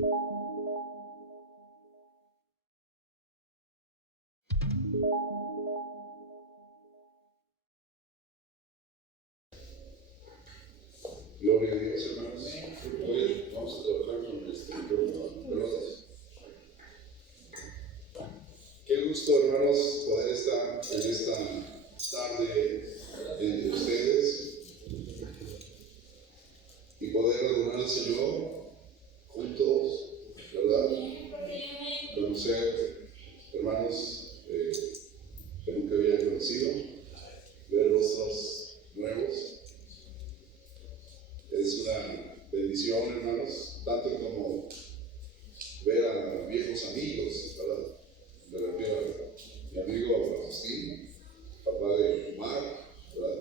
Gloria a Dios, hermanos. Hoy vamos a trabajar con ¿verdad? Qué gusto, hermanos, poder estar en esta tarde entre ustedes y poder adorar al Señor juntos, ¿verdad? Conocer hermanos que nunca había conocido, ver rostros nuevos. Es una bendición, hermanos, tanto como ver a viejos amigos, ¿verdad? Me refiero a mi amigo Agustín, papá de Omar, ¿verdad?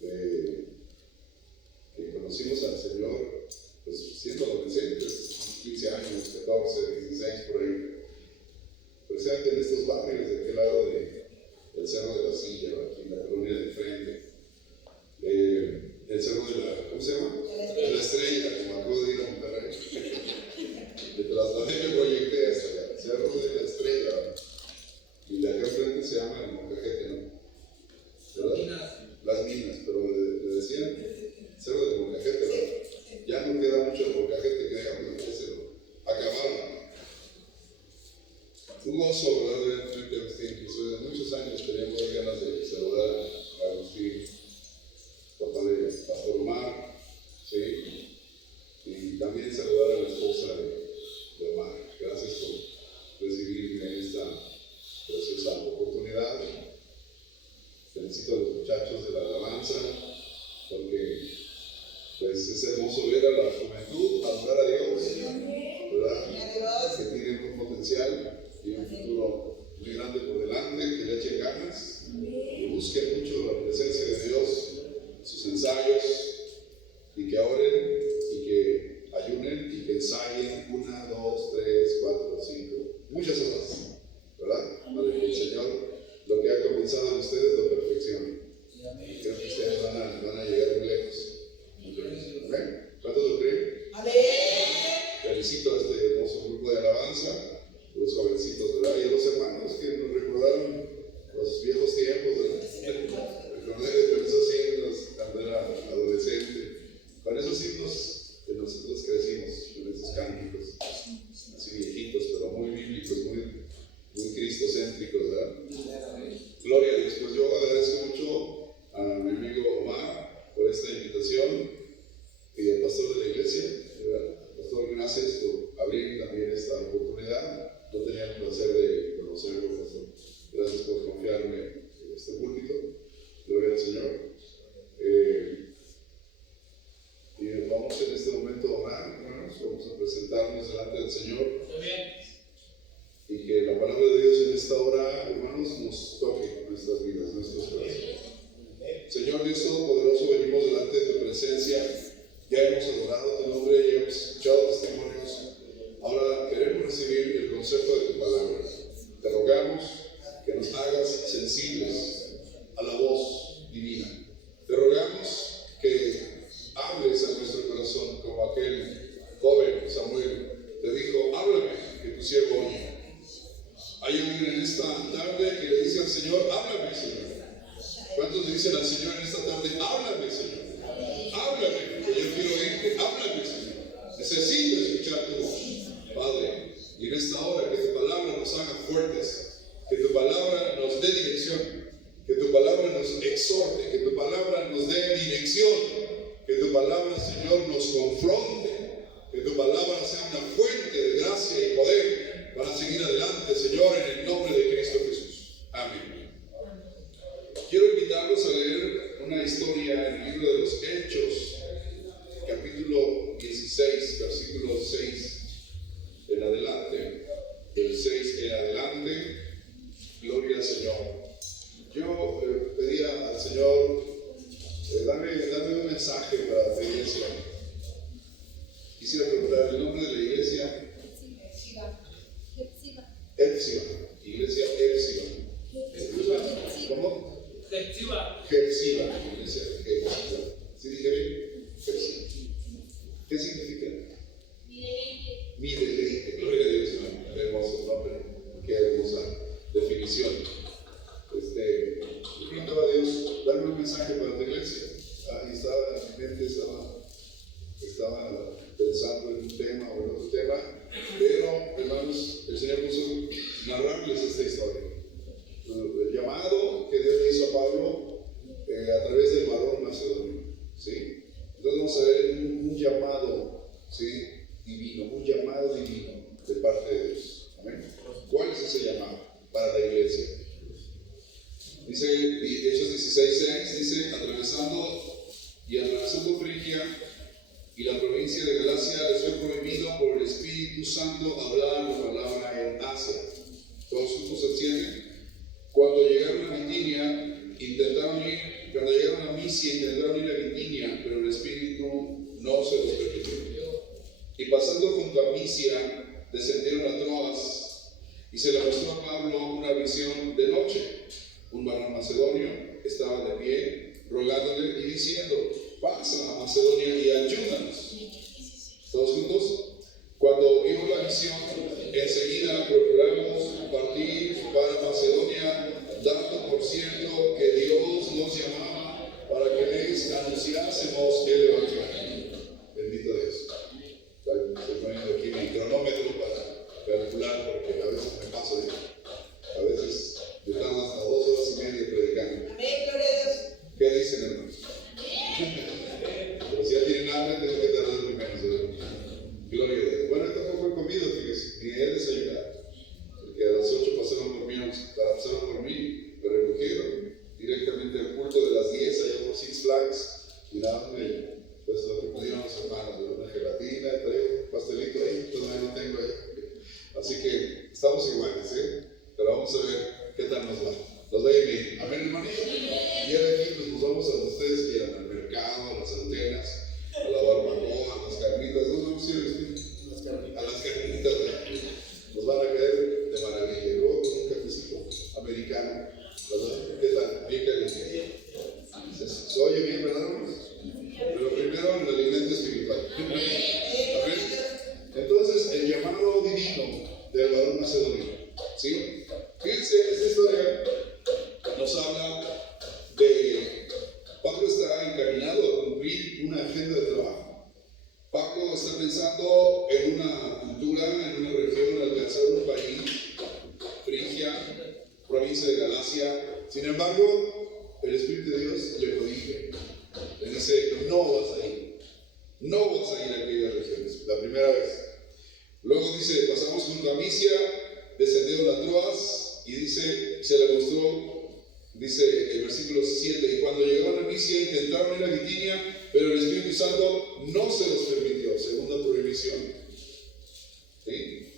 Que conocimos al Señor pues, siendo adolescentes, 15 años, 14, 16, por ahí. Presente en estos barrios de aquel lado del Cerro de la Silla, aquí en la colonia de frente. El Cerro de la, ¿cómo se llama? De la Estrella, como acabo de ir a Monterrey. Me trasladé, me proyecté hasta allá, Cerro de la Estrella. Y de acá frente se llama el Molcajete, ¿no? ¿Verdad? Las minas, pero le decían Cerro del Molcajete, ¿verdad? Ya no queda mucho del Molcajete que digamos, ya se lo acabaron. Un gozo, ¿verdad? Frente a Agustín, que desde muchos años teníamos ganas de saludar a Agustín, papá de Pastor Omar, ¿sí? Y también saludar a la esposa de Omar. Gracias por recibirme en esta preciosa oportunidad. Felicito a los muchachos de la alabanza, porque pues, es hermoso ver a la juventud adorar a Dios, ¿verdad? Que tienen un potencial y un futuro muy grande por delante, que le echen ganas, que busquen mucho la presencia de Dios, sus ensayos, y que oren, y que ayunen, y que ensayen 1, 2, 3, 4, 5, muchas horas, ¿verdad? Para que el Señor, lo que ha comenzado en ustedes, lo perfeccione. Y creo que ustedes van a llegar muy lejos. ¿Amén? ¿Cuántos lo creen? ¡Amén! Felicito a este hermoso grupo de alabanza, los jovencitos, ¿verdad? Y a los hermanos que nos recordaron los viejos tiempos, ¿verdad? Recordé con esos himnos cuando era adolescente, con esos himnos que nosotros crecimos, con esos cánticos, así viejitos, pero muy bíblicos, muy cristocéntricos, ¿verdad? Gloria a Dios. Pues yo agradezco mucho a mi amigo Omar por esta invitación y al pastor de la iglesia, ¿verdad? Pastor, gracias por abrir también esta oportunidad. No tenía el placer de conocerlo, pastor. Gracias por confiarme en este púlpito. Gloria al Señor. Y vamos en este momento a orar, hermanos. Vamos a presentarnos delante del Señor. Y que la palabra de Dios en esta hora, hermanos, nos toque nuestras vidas, nuestros corazones. Señor Dios Todopoderoso, venimos delante de tu presencia. Ya hemos adorado tu nombre, ya hemos escuchado testimonios. Ahora queremos recibir el consejo de tu palabra. Te rogamos que nos hagas sensibles a la voz divina. Te rogamos que hables a nuestro corazón como aquel joven Samuel te dijo: háblame, que tu siervo oye. Hay alguien en esta tarde que le dice al Señor: háblame, Señor. ¿Cuántos le dicen al Señor en esta tarde: háblame, Señor? Háblame, que yo quiero oírte. Háblame, Señor. Necesito escuchar tu voz, Padre. Y en esta hora que tu palabra nos haga fuertes, que tu palabra nos dé dirección, que tu palabra nos exhorte, que tu palabra nos dé dirección, que tu palabra, Señor, nos confronte, que tu palabra sea una fuente de gracia y poder para seguir adelante, Señor, en el nombre de Cristo Jesús. Amén. Quiero invitarlos a leer una historia en el libro de los Hechos, capítulo 16, versículo 6 en adelante, del 6 en adelante. Gloria al Señor. Yo pedía al Señor, dame un mensaje para la iglesia. Quisiera preguntar el nombre de la iglesia. Epsiba. Iglesia Epsiba. ¿Cómo? Epsiba. Iglesia Epsiba. ¿Sí dije bien? Epsiba. ¿Qué significa? mensaje para tu iglesia. Y estaba en mi mente, estaba pensando en un tema o en otro tema, pero hermanos, el Señor puso narrarles esta historia. El llamado que Dios le hizo a Pablo a través del varón macedonio, ¿sí? Entonces vamos a ver un llamado, ¿sí? Divino, un llamado divino de parte de Dios. ¿Amén? ¿Cuál es ese llamado para la iglesia? Dice Hechos 16:6, dice, atravesando Frigia y la provincia de Galacia, les fue prohibido por el Espíritu Santo hablar la palabra en Asia. Todos juntos al 7. Cuando llegaron a Misia intentaron ir a Bitinia, pero el Espíritu no se los permitió. Y pasando junto a Misia, descendieron a Troas, y se le mostró a Pablo una visión de noche. Un varón macedonio estaba de pie, rogándole y diciendo, pasa a Macedonia y ayúdanos. ¿Todos juntos? Cuando vimos la visión, enseguida procuramos partir para Macedonia, dando por cierto que Dios nos llamaba para que les anunciásemos el Evangelio. Bendito Dios. Estoy poniendo aquí mi cronómetro para calcular, porque a veces me paso a veces me tardan hasta 2 horas y media predicando. Amén, gloria a Dios. ¿Qué dicen, hermanos? Pero si ya tienen hambre, tengo que tardar muy menos. Gloria a Dios. Bueno, esto fue comido, fíjese, ni he desayunado. Porque a las 8 pasaron por mí, me recogieron directamente al culto de las 10 allá por Six Flags y dándome pues lo que pudieron los hermanos, una gelatina, traigo un pastelito ahí, todavía no tengo ahí. Así que estamos iguales, pero vamos a ver qué tal nos va. Nos va a ir bien. Amén, hermanito. Y ahora aquí pues, nos vamos a donde ustedes quieran, al mercado, a las antenas, a la barbacoa, a las carnitas. ¿Dónde vamos a ir? A las carnitas. Nos van a caer de maravilla. Y luego con un cafecito americano. ¿Qué tal? Bien caliente. ¿Se oye bien, verdad, hermanos? Pero primero el alimento espiritual. Amén. Entonces, el llamado divino del varón macedonio. ¿Sí? Fíjense, esta historia nos habla de Pablo está encaminado a cumplir una agenda de trabajo. Pablo está pensando en una cultura, en una región, alcanzar un país, Frigia, provincia de Galacia. Sin embargo, el Espíritu de Dios le prohíbe. Le dice, no vas a ir. No vas a ir a aquellas regiones. La primera vez. Luego dice, pasamos junto a Misia, descendieron a Troas, y dice, se le mostró, dice el versículo 7, y cuando llegaron a Misia intentaron ir a Bitinia, pero el Espíritu Santo no se los permitió. Segunda prohibición. ¿Sí?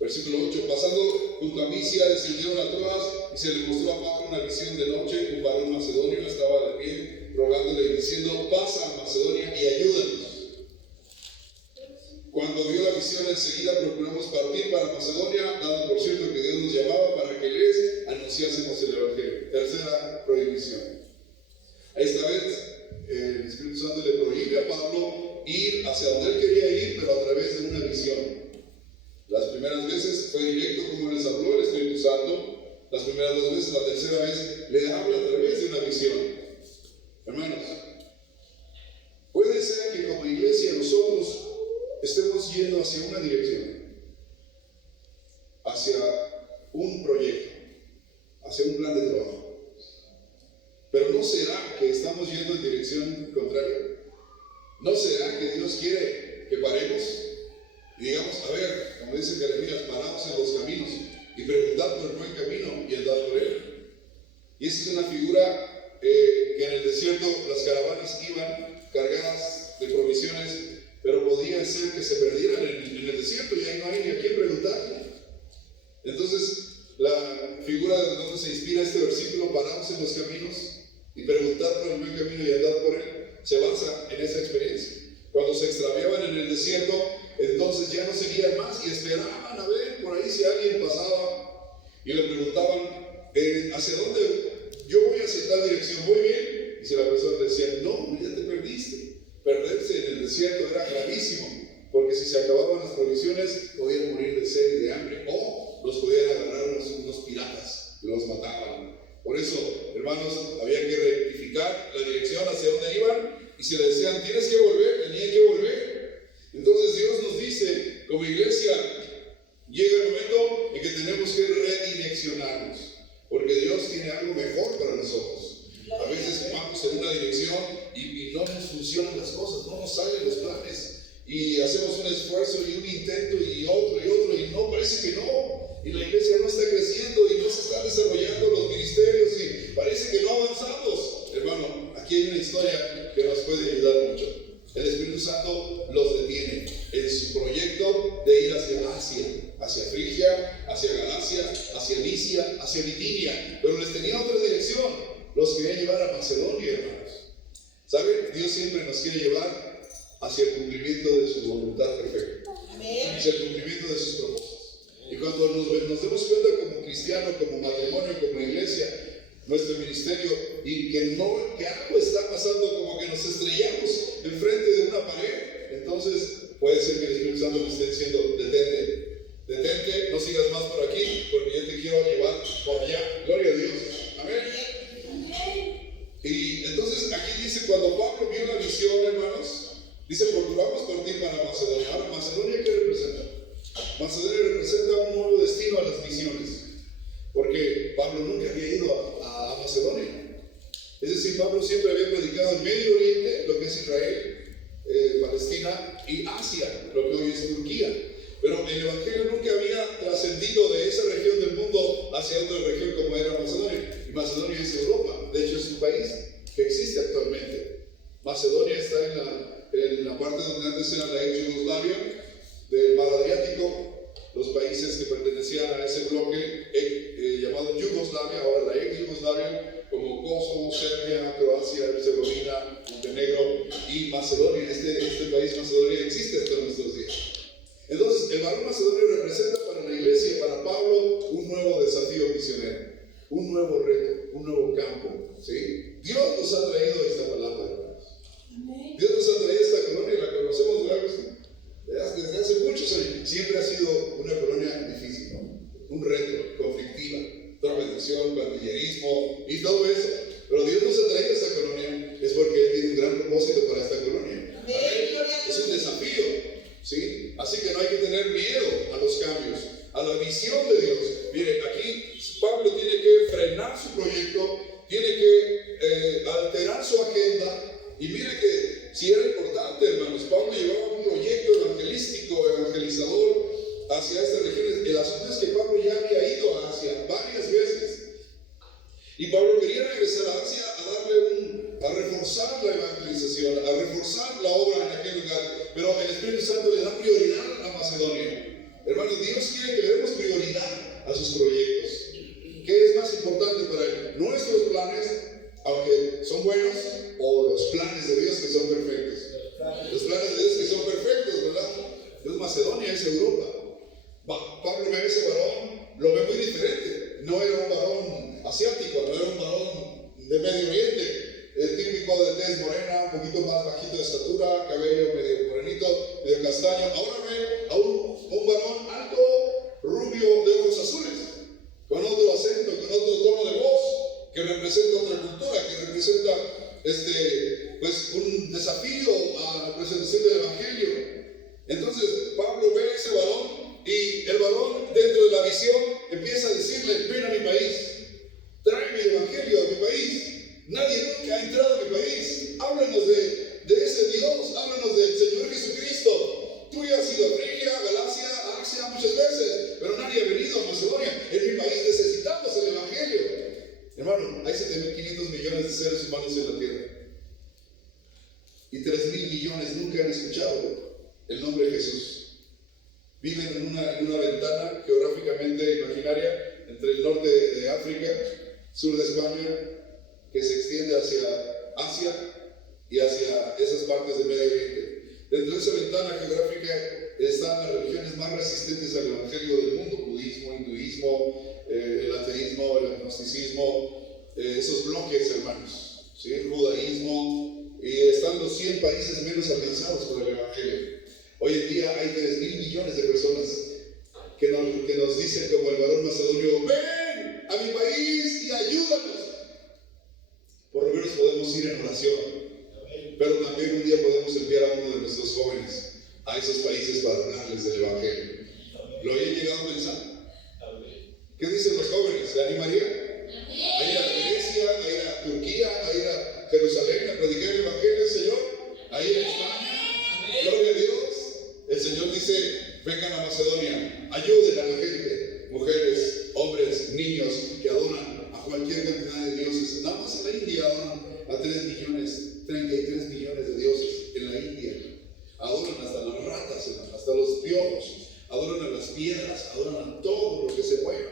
Versículo 8, pasando junto a Misia, descendieron a Troas, y se le mostró a Pablo una visión de noche. Un varón macedonio estaba de pie, rogándole y diciendo, pasa a Macedonia y ayúdanos. Cuando vio la visión, enseguida procuramos partir para Macedonia, dando por cierto que Dios nos llamaba para que les anunciásemos el Evangelio. Tercera prohibición. Esta vez el Espíritu Santo le prohíbe a Pablo ir hacia donde él quería ir, pero a través de una visión. Las primeras veces fue directo como les habló el Espíritu Santo. Las primeras 2 veces, la tercera vez le habla a través de una visión. Hermanos, puede ser que como iglesia nosotros estemos yendo hacia una dirección, hacia un proyecto, hacia un plan de trabajo. Pero ¿no será que estamos yendo en dirección contraria? ¿No será que Dios quiere que paremos y digamos, a ver, como dice Jeremías, paraos en los caminos y preguntad por el buen camino y andad por él? Y esa es una figura que en el desierto las caravanas iban cargadas de provisiones, pero podía ser que se perdieran en el desierto y ahí no hay ni a quién preguntarle. Entonces, la figura de donde se inspira este versículo, paraos en los caminos y preguntar por el buen camino y andar por él, se basa en esa experiencia. Cuando se extraviaban en el desierto, entonces ya no seguían más y esperaban a ver por ahí si alguien pasaba y le preguntaban, ¿hacia dónde? Yo voy hacia tal dirección, ¿voy bien? Y si la persona decía, no, ya te perdiste. Perderse en el desierto era gravísimo, porque si se acababan las provisiones, podían morir de sed y de hambre, o los podían agarrar unos piratas y los mataban. Por eso, hermanos, había que si le decían, tienes que volver, tenía que volver. Entonces Dios nos dice, como iglesia, llega el momento en que tenemos que redireccionarnos, porque Dios tiene algo mejor para nosotros. A veces vamos en una dirección y no nos funcionan las cosas, no nos salen los planes. Y hacemos un esfuerzo y un intento y otro, y no, parece que no. Y la iglesia no está creciendo y no se están desarrollando los ministerios y parece que no avanzamos. Hermano, aquí hay una historia que nos puede ayudar mucho. El Espíritu Santo los detiene en su proyecto de ir hacia Asia, hacia Frigia, hacia Galacia, hacia Licia, hacia Bitinia, pero les tenía otra dirección. Los quería llevar a Macedonia, hermanos. ¿Saben? Dios siempre nos quiere llevar hacia el cumplimiento de su voluntad perfecta, hacia el cumplimiento de sus propósitos. Y cuando nos demos cuenta como cristianos, como matrimonio, como iglesia, nuestro ministerio, y que algo está pasando, como que nos estrellamos enfrente de una pared, entonces puede ser que el Espíritu Santo nos esté diciendo, detente, no sigas más por aquí, porque yo te quiero llevar por allá. Gloria a Dios. Amén. Y entonces aquí dice, cuando Pablo vio la visión, hermanos, dice, procuramos partir para Macedonia. Ahora, ¿Macedonia qué representa? Macedonia representa un nuevo destino a las misiones, porque Pablo nunca había ido a Macedonia. Es decir, Pablo siempre había predicado en Medio Oriente, lo que es Israel, Palestina, y Asia, lo que hoy es Turquía. Pero el Evangelio nunca había trascendido de esa región del mundo hacia otra región como era Macedonia. Y Macedonia es Europa, de hecho es un país que existe actualmente. Macedonia está en la parte donde antes era la ex Yugoslavia, del mar Adriático, los países que pertenecían a ese bloque llamado Yugoslavia, ahora la ex Yugoslavia, como Kosovo, Serbia, Croacia, Herzegovina, Montenegro y Macedonia. Este país Macedonia existe hasta nuestros días. Entonces, el varón macedonio representa para la iglesia y para Pablo un nuevo desafío misionero, un nuevo reto, un nuevo campo, ¿sí? Dios nos ha traído esta palabra, hermanos. Dios nos ha traído esta colonia, la conocemos desde hace muchos años. Siempre ha sido una colonia difícil, ¿no? Un reto, conflictiva, drogadicción, pandillerismo y todo eso. Pero Dios nos ha traído esta colonia, es porque Él tiene un gran propósito para esta colonia. Es un desafío, ¿sí? Así que no hay que tener miedo a los cambios, a la visión de Dios. Mire, aquí Pablo tiene que frenar su proyecto, tiene que alterar su agenda. Y mire que si era importante, hermanos, Pablo llevaba un proyecto evangelístico, evangelizador hacia estas regiones. El asunto es que Pablo ya había ido a Asia varias veces. Y Pablo quería regresar a Asia a reforzar la evangelización, a reforzar la obra en aquel lugar. Pero el Espíritu Santo le da prioridad a Macedonia. Hermanos, Dios quiere que le demos prioridad a sus proyectos. ¿Qué es más importante para Él? Nuestros planes, aunque son buenos, o los planes de Dios que son perfectos. Los planes de Dios que son perfectos, ¿verdad? Dios, Macedonia es Europa. Pablo ve a ese varón, lo ve muy diferente. No era un varón asiático, no era un varón de Medio Oriente, el típico de tez morena, un poquito más bajito de estatura, cabello medio morenito, medio castaño. Ahora ve a un varón alto, rubio, de ojos azules, con otro acento, con otro tono de voz, que representa otra cultura, que representa pues un desafío a la presentación del Evangelio. Entonces Pablo ve a ese varón y el varón, dentro de la visión, empieza a decirle: ven a mi país, tráeme el Evangelio a mi país. Nadie nunca ha entrado a mi país. Háblanos de ese Dios, háblanos del Señor Jesucristo. Tú ya has ido a Frigia, Galacia, Asia muchas veces, pero nadie ha venido a Macedonia. En mi país necesitamos el Evangelio. Hermano, hay 7.500 millones de seres humanos en la tierra y 3.000 millones nunca han escuchado el nombre de Jesús. Viven en una ventana geográficamente imaginaria entre el norte de África, sur de España, que se extiende hacia Asia y hacia esas partes de Medio Oriente. Dentro de esa ventana geográfica están las religiones más resistentes al Evangelio del mundo: budismo, hinduismo, el ateísmo, el agnosticismo, esos bloques, hermanos, ¿sí? El judaísmo, y están los 100 países menos alcanzados por el Evangelio. Hoy en día hay 3.000 millones de personas que nos dicen, como el varón macedonio: ven a mi país y ayúdanos. Por lo menos podemos ir en oración. pero también un día podemos enviar a uno de nuestros jóvenes a esos países para hablarles del Evangelio. ¿Lo habían llegado a pensar? ¿Qué dicen los jóvenes? ¿Se animarían? ¿A ir a Grecia, a ir a Turquía, a ir a Jerusalén a predicar el Evangelio del Señor? ¿A ir a España? Gloria a Dios. El Señor dice, vengan a Macedonia, ayuden a la gente, mujeres, hombres, niños que adoran a cualquier cantidad de dioses. Nada más en la India adoran a 33 millones de dioses en la India. Adoran hasta las ratas, hasta los piojos, adoran a las piedras, adoran a todo lo que se mueva.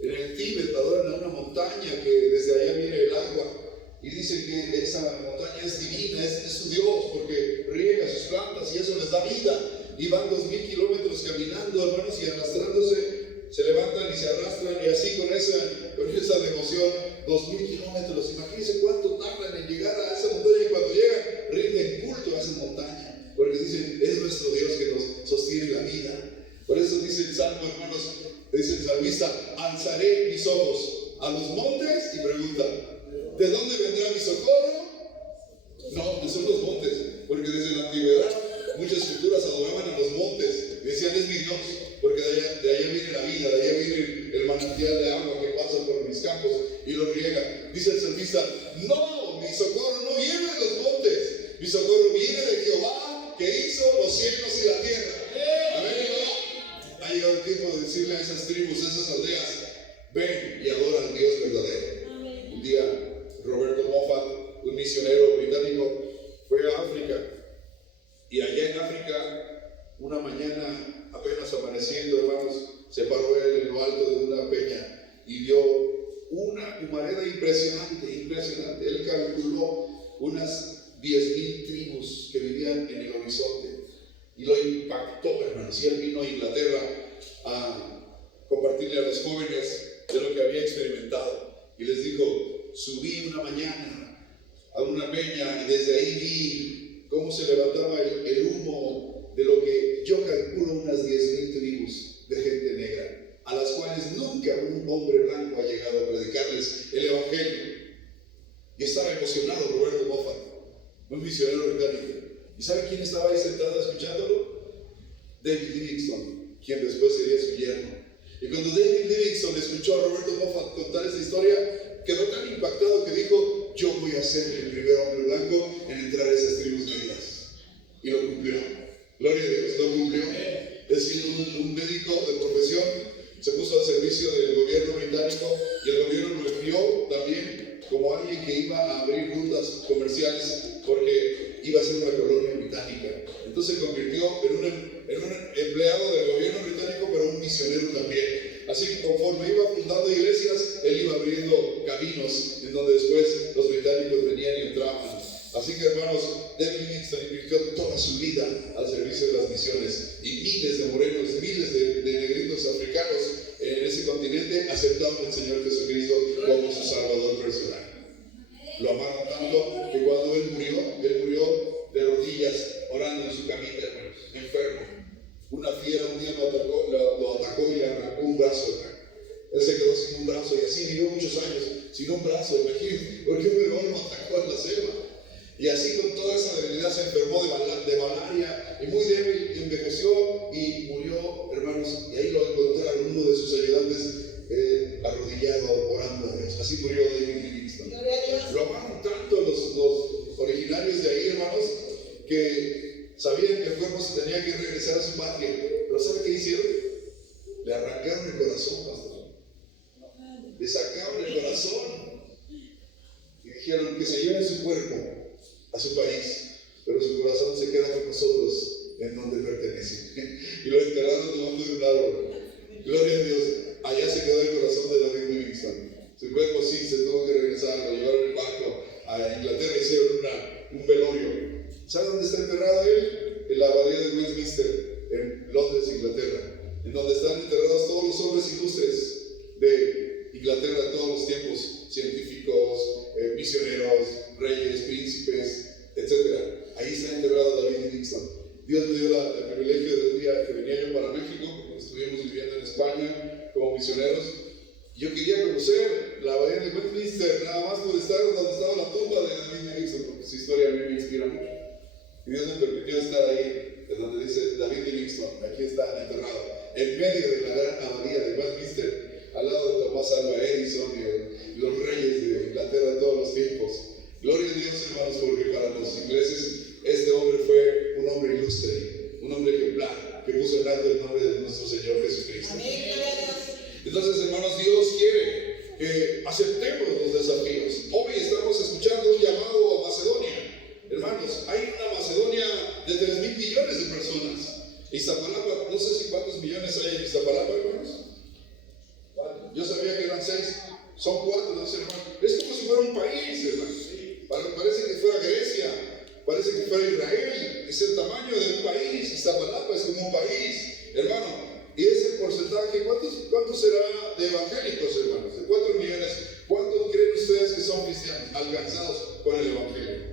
En el Tíbet adoran a una montaña que desde allá viene el agua y dicen que esa montaña es divina, es su Dios, porque riega sus plantas y eso les da vida. Y van 2000 kilómetros caminando, hermanos, y arrastrándose, se levantan y se arrastran, y así con esa devoción, 2000 kilómetros. Imagínense cuánto tardan en llegar a esa montaña, y cuando llegan, rinden culto a esa montaña, porque dicen, es nuestro Dios que nos sostiene la vida. Por eso dice el Salmo, hermanos, dice el salmista, alzaré mis ojos a los montes, y pregunta, ¿de dónde vendrá mi socorro? No, son los montes, porque desde la antigüedad muchas culturas adoraban a los montes, decían, es mi Dios, porque de allá viene la vida, de allá viene el manantial de agua que pasa por mis campos y los riega. Dice el salmista, no, mi socorro no viene de los montes, mi socorro viene de Jehová, que hizo los cielos y la tierra. Amén, hermano. Ha llegado el tiempo de decirle a esas tribus, a esas aldeas, ven y adora al Dios verdadero. Un día, Roberto Moffat, un misionero británico, fue a África, y allá en África, una mañana, apenas amaneciendo, hermanos, se paró él en lo alto de una peña y vio una humareda impresionante. Él calculó unas 10,000 tribus que vivían en el horizonte y lo impactó, hermanos. Y él vino a Inglaterra a compartirle a los jóvenes de lo que había experimentado y les dijo, subí una mañana a una peña y desde ahí vi cómo se levantaba el humo de lo que yo calculo unas 10,000 tribus de gente negra, a las cuales nunca un hombre blanco ha llegado a predicarles el Evangelio. Y estaba emocionado Roberto Moffat, un misionero británico. ¿Y sabe quién estaba ahí sentado escuchándolo? David Livingstone, quien después sería su yerno. Y cuando David Livingstone escuchó a Roberto Moffat contar esta historia, quedó tan impactado que dijo, yo voy a ser el primer hombre blanco en entrar a esas tribus negras. Y lo cumplió. Gloria a Dios, lo cumplió. Es siendo un médico de profesión, se puso al servicio del gobierno británico y el gobierno lo envió también como alguien que iba a abrir rutas comerciales porque iba a ser una colonia británica. Entonces se convirtió en un empleado del gobierno británico, pero un misionero también. Así que conforme iba fundando iglesias, él iba abriendo caminos en donde después los británicos venían y entraban. Así que, hermanos, David Livingstone invirtió toda su vida al servicio de las misiones y miles de morenos, miles de negritos africanos en ese continente aceptaron al Señor Jesucristo como su Salvador personal. Lo amaron tanto que cuando él murió de rodillas orando en su camita, enfermo. Una fiera un día lo atacó y le arrancó un brazo. Él se quedó sin un brazo y así vivió muchos años sin un brazo. Imagínense, porque un león lo atacó en la selva. Y así con toda esa debilidad se enfermó de malaria y muy débil, y envejeció y murió, hermanos. Y ahí lo encontraron uno de sus ayudantes arrodillado orando a Dios. Así murió David Livingstone. Lo amaron tanto los originarios de ahí, hermanos, que sabían que el cuerpo se tenía que regresar a su patria. Pero ¿sabe qué hicieron? Le arrancaron el corazón, pastor. Le sacaron el corazón y dijeron que se lleven su cuerpo a su país, pero su corazón se queda con nosotros en donde pertenece. Y lo enterraron debajo de un árbol. Gloria a Dios. Allá se quedó el corazón de David Livingstone. Su cuerpo sí se tuvo que regresar, lo llevaron en barco a Inglaterra, hicieron un velorio. ¿Sabe dónde está enterrado él? En la abadía de Westminster, en Londres, Inglaterra, en donde están enterrados todos los hombres ilustres de Inglaterra de todos los tiempos, científicos, misioneros, reyes, príncipes, etc. Ahí está enterrado David Livingstone. Dios me dio el privilegio de un día que venía yo para México, estuvimos viviendo en España como misioneros. Yo quería conocer la abadía de Westminster, nada más por estar donde estaba la tumba de David Livingstone, porque su historia a mí me inspira quiera mucho. Y Dios me permitió estar ahí, en donde dice David Livingstone, aquí está enterrado, en medio de la gran abadía de Westminster, al lado de Thomas Alva Edison y los reyes de Inglaterra de todos los tiempos. Gloria a Dios, hermanos, porque para los ingleses este hombre fue un hombre ilustre, un hombre ejemplar, que puso en alto el nombre de nuestro Señor Jesucristo. Entonces, hermanos, Dios quiere que aceptemos los desafíos. Hoy estamos escuchando un llamado a Macedonia. Hermanos, hay una Macedonia de 3,000 millones de personas. Iztapalapa, no sé si cuántos millones hay en Iztapalapa, hermanos. Yo sabía que eran 6, son 4, no sé, hermanos. Es como si fuera un país, hermanos. Parece que fuera Grecia, parece que fuera Israel. Es el tamaño de un país. Iztapalapa es como un país, hermano. Y ese porcentaje, ¿cuántos será de evangélicos, hermanos? De 4 millones. ¿Cuántos creen ustedes que son cristianos alcanzados con el evangelio?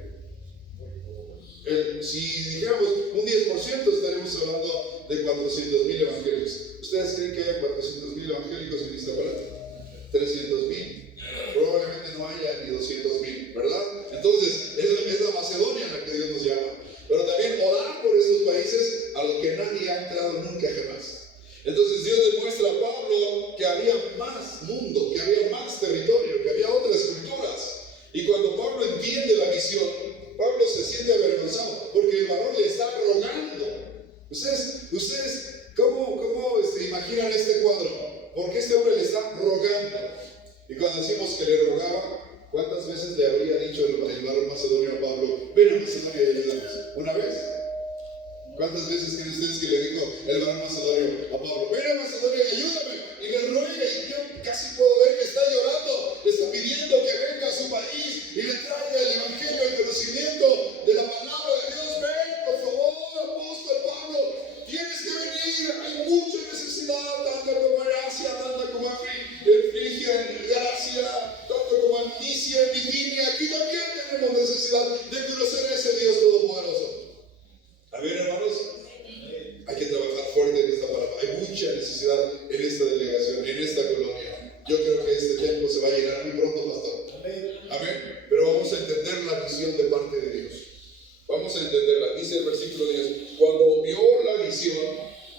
Si dijéramos un 10%, estaremos hablando de 400,000 evangélicos. ¿Ustedes creen que haya 400,000 evangélicos en Iztapalapa? 300,000. Probablemente no haya ni 200,000, ¿verdad? Entonces, es la Macedonia en la que Dios nos llama. Pero también orar por esos países a los que nadie ha entrado nunca jamás. Entonces Dios demuestra a Pablo que había más mundo, que había más territorio, que había otras culturas. Y cuando Pablo entiende la visión, Pablo se siente avergonzado porque el varón le está rogando. Ustedes ¿cómo imaginan este cuadro? Porque este hombre le está rogando. Y cuando decimos que le rogaba, ¿cuántas veces le habría dicho el varón macedonio a Pablo, ven a Macedonia y ayúdanos? ¿Una vez? ¿Cuántas veces creen ustedes que le dijo el varón macedonio a Pablo, ven a Macedonia y ayúdame? Y le ruega, y yo casi puedo ver que está llorando, le está pidiendo que venga a su país y le traiga el evangelio, el conocimiento de la palabra de Dios. Ven, por favor, apóstol Pablo, tienes que venir, hay mucha necesidad, tanta como en Asia, tanta como en Frigia, en Galacia, tanto como en Misia, en Bitinia. Aquí también tenemos necesidad de conocer a ese Dios todopoderoso. A ver, hermanos, hay que trabajar fuerte en esta palabra. Hay mucha necesidad en esta delegación, en esta colonia. Yo creo que este templo se va a llenar muy pronto, pastor. Amén. Pero vamos a entender la visión de parte de Dios. Vamos a entenderla. Dice el versículo 10, cuando vio la visión,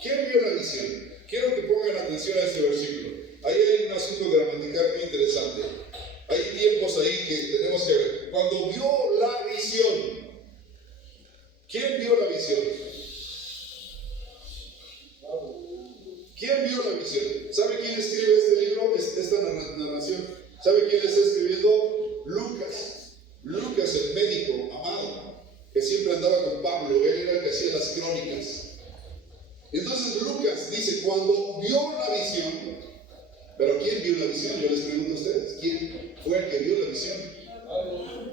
¿quién vio la visión? Quiero que pongan atención a este versículo. Ahí hay un asunto gramatical muy interesante. Hay tiempos ahí que tenemos que ver. Cuando vio la visión, ¿quién vio la visión? ¿Quién vio la visión? ¿Sabe quién escribe este libro, esta narración? ¿Sabe quién está escribiendo? Lucas. Lucas, el médico amado, que siempre andaba con Pablo. Él era el que hacía las crónicas. Entonces Lucas dice, cuando vio la visión, ¿pero quién vio la visión? Yo les pregunto a ustedes, ¿quién fue el que vio la visión?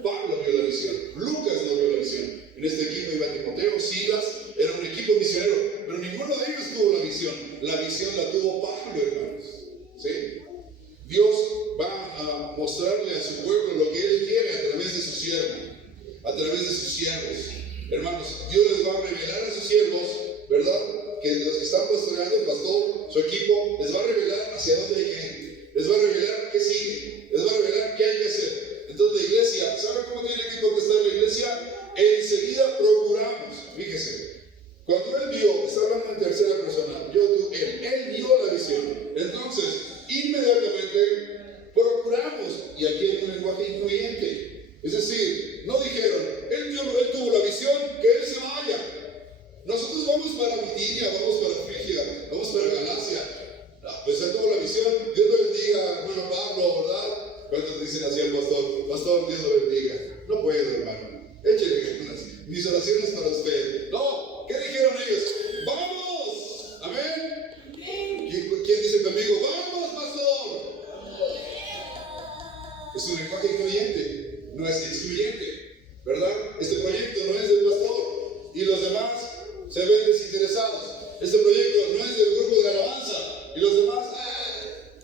Pablo vio la visión. Lucas no vio la visión. En este equipo iba Timoteo, Silas, era un equipo misionero, pero ninguno de ellos tuvo la visión. La visión la tuvo Pablo, hermanos. ¿Sí? Dios va a mostrarle a su pueblo lo que Él quiere a través de su siervo, a través de sus siervos. Hermanos, Dios les va a revelar a sus siervos, ¿verdad? Que los que están pastoreando, el pastor, su equipo, les va a revelar hacia dónde hay que ir. Les va a revelar qué sigue. Les va a revelar qué hay que hacer. Entonces la iglesia, ¿sabe cómo tiene que contestar la iglesia? Enseguida procuramos. Fíjese, cuando él vio, está hablando en tercera persona, yo, tú, él vio la visión. Entonces, inmediatamente procuramos. Y aquí hay un lenguaje incluyente. Es decir, no dijeron, él tuvo la visión, que él se vaya. Nosotros vamos para Bitinia, vamos para Frigia, vamos para Galacia. No, pues él tuvo la visión. Dios lo bendiga, hermano Pablo, ¿verdad? Cuando dicen así al pastor, pastor, Dios lo bendiga. No puedo, hermano. Échele ganas. Mis oraciones para usted. No, ¿qué dijeron ellos? ¡Vamos! ¿Amén? ¿Quién dice conmigo? ¡Vamos, pastor! Es un lenguaje incluyente, no es excluyente, ¿verdad? Este proyecto no es del pastor y los demás se ven desinteresados. Este proyecto no es del grupo de alabanza y los demás,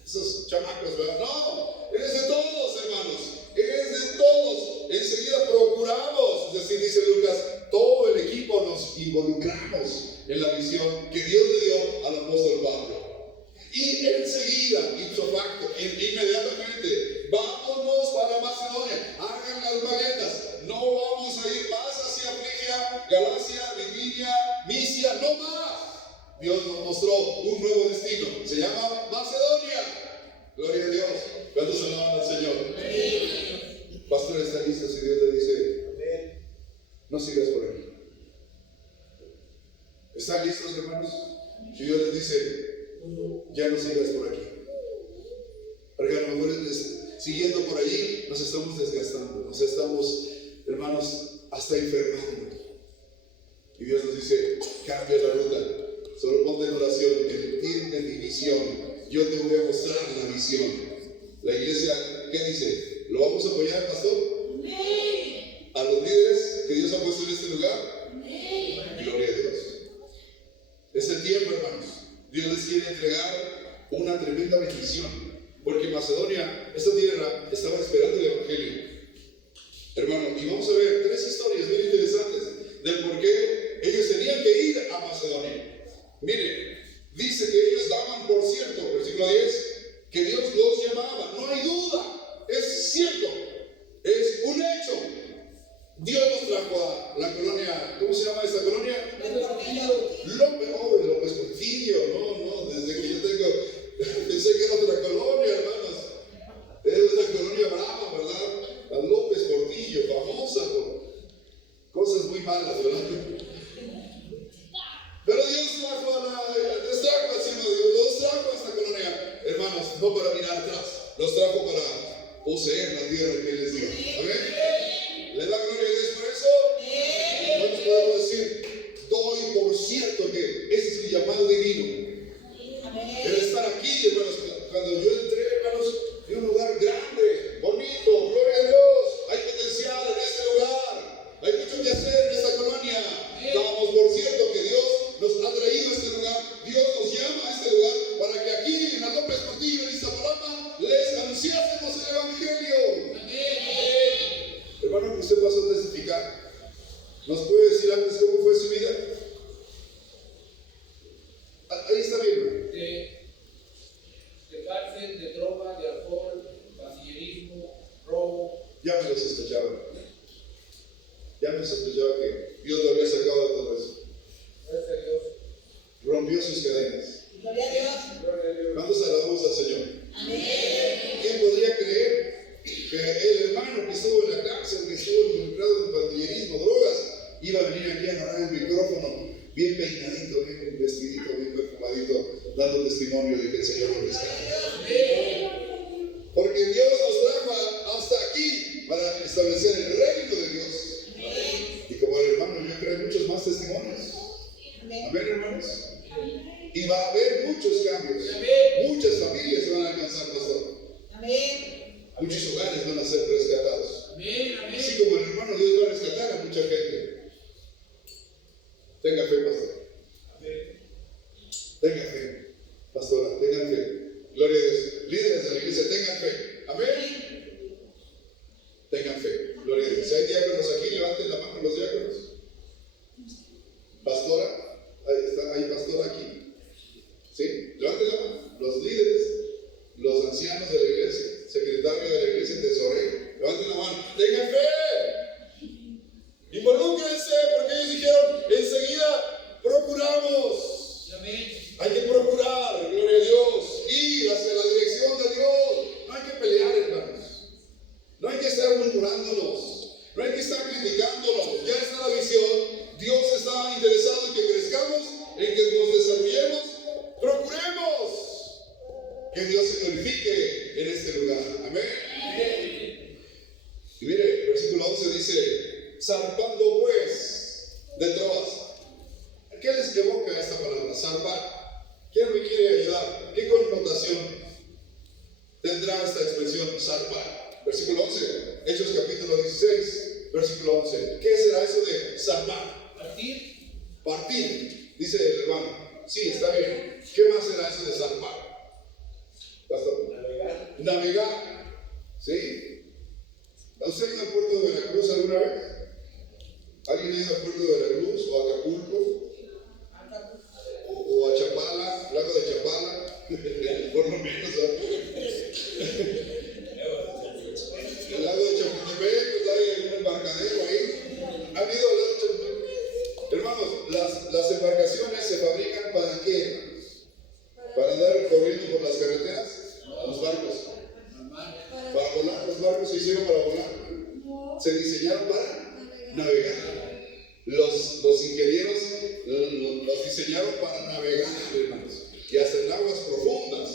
esos chamacos, ¿verdad? No, es de todos, hermanos, es de todos. Enseguida procuramos, es decir, dice Lucas, todo el equipo nos involucramos en la visión que Dios le dio al apóstol Pablo. Y enseguida, ipso facto, inmediatamente, vámonos para Macedonia, hagan las maletas, no vamos a ir más hacia Galacia, Bitinia, Misia, no más. Dios nos mostró un nuevo destino. Se llama Macedonia. Gloria a Dios. ¿Cuántos alaban al Señor? Pastor, ¿está listo? Si Dios le dice, no sigas por aquí. ¿Están listos, hermanos? Si Dios les dice, ya no sigas por aquí. Porque a lo mejor siguiendo por allí nos estamos desgastando, nos estamos, hermanos, hasta enfermando. Y Dios nos dice, cambia la ruta, solo ponte en oración, entiende mi visión, yo te voy a mostrar la visión. La iglesia, ¿qué dice? ¿Lo vamos a apoyar, pastor? Sí. ¿A los líderes que Dios ha puesto en este lugar? Sí. Gloria a Dios. Es el tiempo, hermanos. Dios les quiere entregar una tremenda bendición, porque Macedonia, esta tierra, estaba esperando el evangelio, hermano. Y vamos a ver 3 historias bien interesantes del por qué ellos tenían que ir a Macedonia. Mire, dice que ellos daban por cierto, versículo 10, que Dios los llamaba. No hay duda, es cierto, es un hecho. Dios nos trajo a la colonia, ¿cómo se llama esta colonia? López Portillo. No, desde que yo pensé que era otra colonia, hermanos. Es una colonia brava, ¿verdad? La López Portillo, famosa por cosas muy malas, ¿verdad? Pero Dios trajo a esta colonia, hermanos, no para mirar atrás, los trajo para poseer la tierra que Él les dio. ¿Amén? ¿Les da gloria a Dios por eso? ¿Cuántos podemos decir? Doy por cierto que ese es el llamado divino. El estar aquí, hermanos, cuando yo entré, hermanos, en un lugar grande, bonito, gloria a Dios, hay potencial en este lugar, hay mucho que hacer en esta colonia. Damos por cierto que Dios nos ha traído a este lugar, Dios nos llama a este lugar para que aquí en la López Portillo, en Iztapalapa, les anunciásemos el evangelio. Hermano, que usted pasó a testificar, ¿nos puede decir antes cómo fue su vida? Ahí está bien. De cárcel, de droga, de alcohol, pasillerismo, robo. Ya me lo sospechaba. Ya me sospechaba que Dios lo había sacado de todo eso. Gracias a Dios. Rompió sus cadenas. Gloria a Dios. ¿Cuántos alabamos al Señor? Amén. ¿Quién podría creer que el hermano que estuvo en la cárcel, que estuvo involucrado en pandillerismo, drogas, iba a venir aquí a agarrar el micrófono, bien peinadito, bien vestidito, bien perfumadito, dando testimonio de que el Señor lo rescata? Porque Dios nos trajo hasta aquí para establecer el reino de Dios. Y como el hermano, yo creo muchos más testimonios. Amén, hermanos. Y va a haber muchos cambios. Muchas familias se van a alcanzar, pastor. Amén. Muchos hogares van a ser rescatados. Así como el hermano Dios va a rescatar a mucha gente. Tenga fe, pastor. Tenga fe, pastora, tengan fe. Gloria a Dios. Líderes de la iglesia, tengan fe. Amén. Tengan fe. Gloria a Dios. Si hay diáconos aquí, levanten la mano los diáconos. Pastora, hay pastora aquí. ¿Sí? Levanten la mano. Los líderes, los ancianos de la iglesia, secretario de la iglesia, tesorero. Levanten la mano. Tengan fe. Involúcrense, porque ellos dijeron, enseguida procuramos. Hay que procurar, gloria a Dios, ir hacia la dirección de Dios. No hay que pelear, hermanos. No hay que estar murmurándonos. No hay que estar criticándonos. Ya está la visión. Dios está interesado en que crezcamos, en que nos desarrollemos. Procuremos que Dios se glorifique en este lugar. Amén. Y mire, versículo 11 dice, zarpando pues de Troas. ¿Qué les evoca esta palabra? Zarpar. ¿Quién me quiere ayudar? ¿Qué connotación tendrá esta expresión zarpar? Versículo 11, Hechos capítulo 16, versículo 11. ¿Qué será eso de zarpar? Partir, dice el hermano. Sí, está bien. ¿Qué más será eso de zarpar? Pastor. Navegar. ¿Sí? ¿Usted ha ido al puerto de Veracruz alguna vez? ¿Alguien ha ido al puerto de Veracruz o a Acapulco? O a Chapala, lago de Chapala, por lo menos. El lago de Chapultepec, pues hay un embarcadero ahí. ¿Han ido al lago de Chapultepec? navegar. Los ingenieros los diseñaron para navegar, hermanos, y hacer aguas profundas.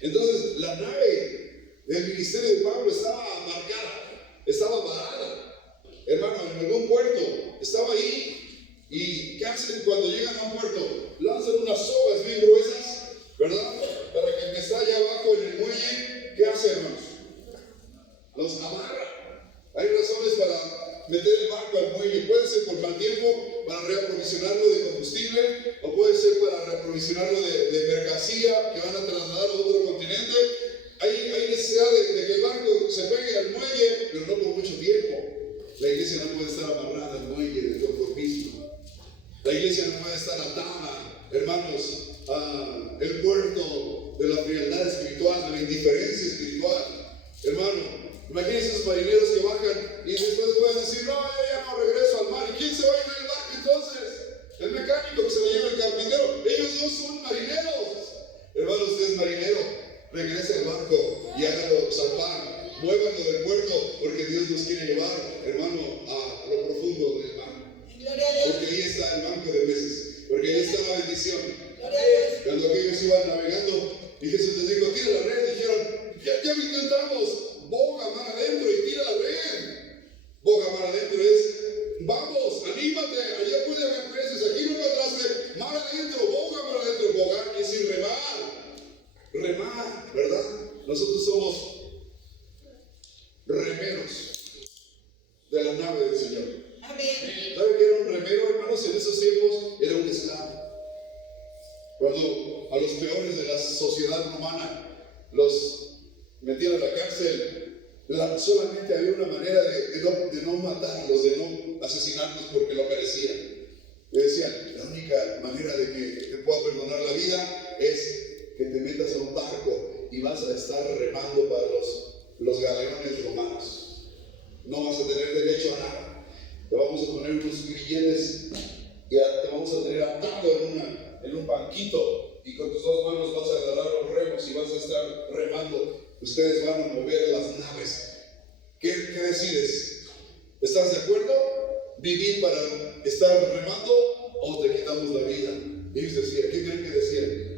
Entonces, la nave del ministerio de Pablo estaba amargada, estaba varada, hermano, en algún puerto, estaba ahí. ¿Y qué hacen cuando llegan a un puerto? Lanzan unas sogas bien gruesas, ¿verdad? Para que el que está allá abajo en el muelle, ¿qué hace, hermanos? Los amarra. Hay razones para meter el barco al muelle. Puede ser por mal tiempo, para reaprovisionarlo de combustible, o puede ser para reaprovisionarlo de mercancía que van a trasladar a otro continente. Hay necesidad de que el barco se pegue al muelle, pero no por mucho tiempo. La iglesia no puede estar amarrada al muelle de conformismo. La iglesia no puede estar atada, hermanos, al puerto de la frialdad espiritual, de la indiferencia espiritual. Hermano, imagínense esos marineros que bajan y después pueden decir, no, yo ya no regreso al mar. ¿Y quién se va a llevar el barco entonces? El mecánico que se lo lleva el carpintero. Ellos no son marineros. Hermano, usted es marinero. Regrese al barco y hágalo zarpar. Muévanlo del puerto, porque Dios nos quiere llevar, hermano, a lo profundo del mar. Porque ahí está el banco de peces, porque ahí está la bendición. Cuando aquellos iban navegando y Jesús les dijo, tira la red, dijeron, ya lo intentamos, boga mar adentro y tira la red. Boga mar adentro es, vamos, anímate, allá puede haber peces, aquí no encontraste, mar adentro, boga mar adentro. Bogar es decir remar, ¿verdad? Nosotros somos remeros de la nave del Señor. Amén. ¿Sabe qué era un remero, hermanos? En esos tiempos era un esclavo. Cuando a los peores de la sociedad romana los metían a la cárcel, solamente había una manera de no matarlos, de no asesinarlos porque lo merecían. Le decían, la única manera de que te pueda perdonar la vida es que te metas a un barco y vas a estar remando para los galeones romanos. No vas a tener derecho a nada. Te vamos a poner unos grilletes y te vamos a tener atado en un banquito, y con tus dos manos vas a agarrar los remos y vas a estar remando. Ustedes van a mover las naves. ¿Qué decides? ¿Estás de acuerdo? ¿Vivir para estar remando o te quitamos la vida? Y ellos decían, ¿qué creen que decían?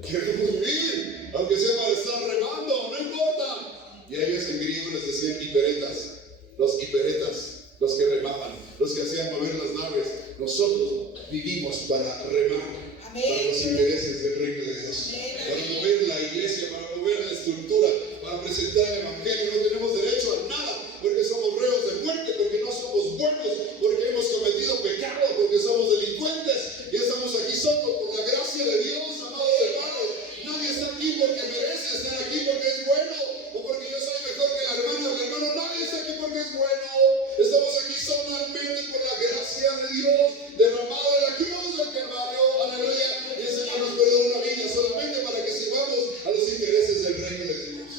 Queremos vivir, aunque sea para estar remando, no importa. Y a ellos en griego les decían hiperetas. Los hiperetas, los que remaban, los que hacían mover las naves. Nosotros vivimos para remar. Amén. Para los intereses del reino de Dios. Amén. Para mover la iglesia, para mover la estructura, para presentar el evangelio. No tenemos derecho a nada, porque somos reos de muerte, porque no somos buenos, porque hemos cometido pecado, porque somos delincuentes, y estamos aquí solo por la gracia de Dios, amados hermanos. Nadie está aquí porque merece estar aquí, porque es bueno, o porque yo soy mejor que el hermano o el hermano. Nadie está aquí porque es bueno. Estamos aquí solamente por la gracia de Dios derramada en la cruz del Calvario. Aleluya. Y el Señor nos perdonó la vida solamente para que sirvamos a los intereses del reino de Dios.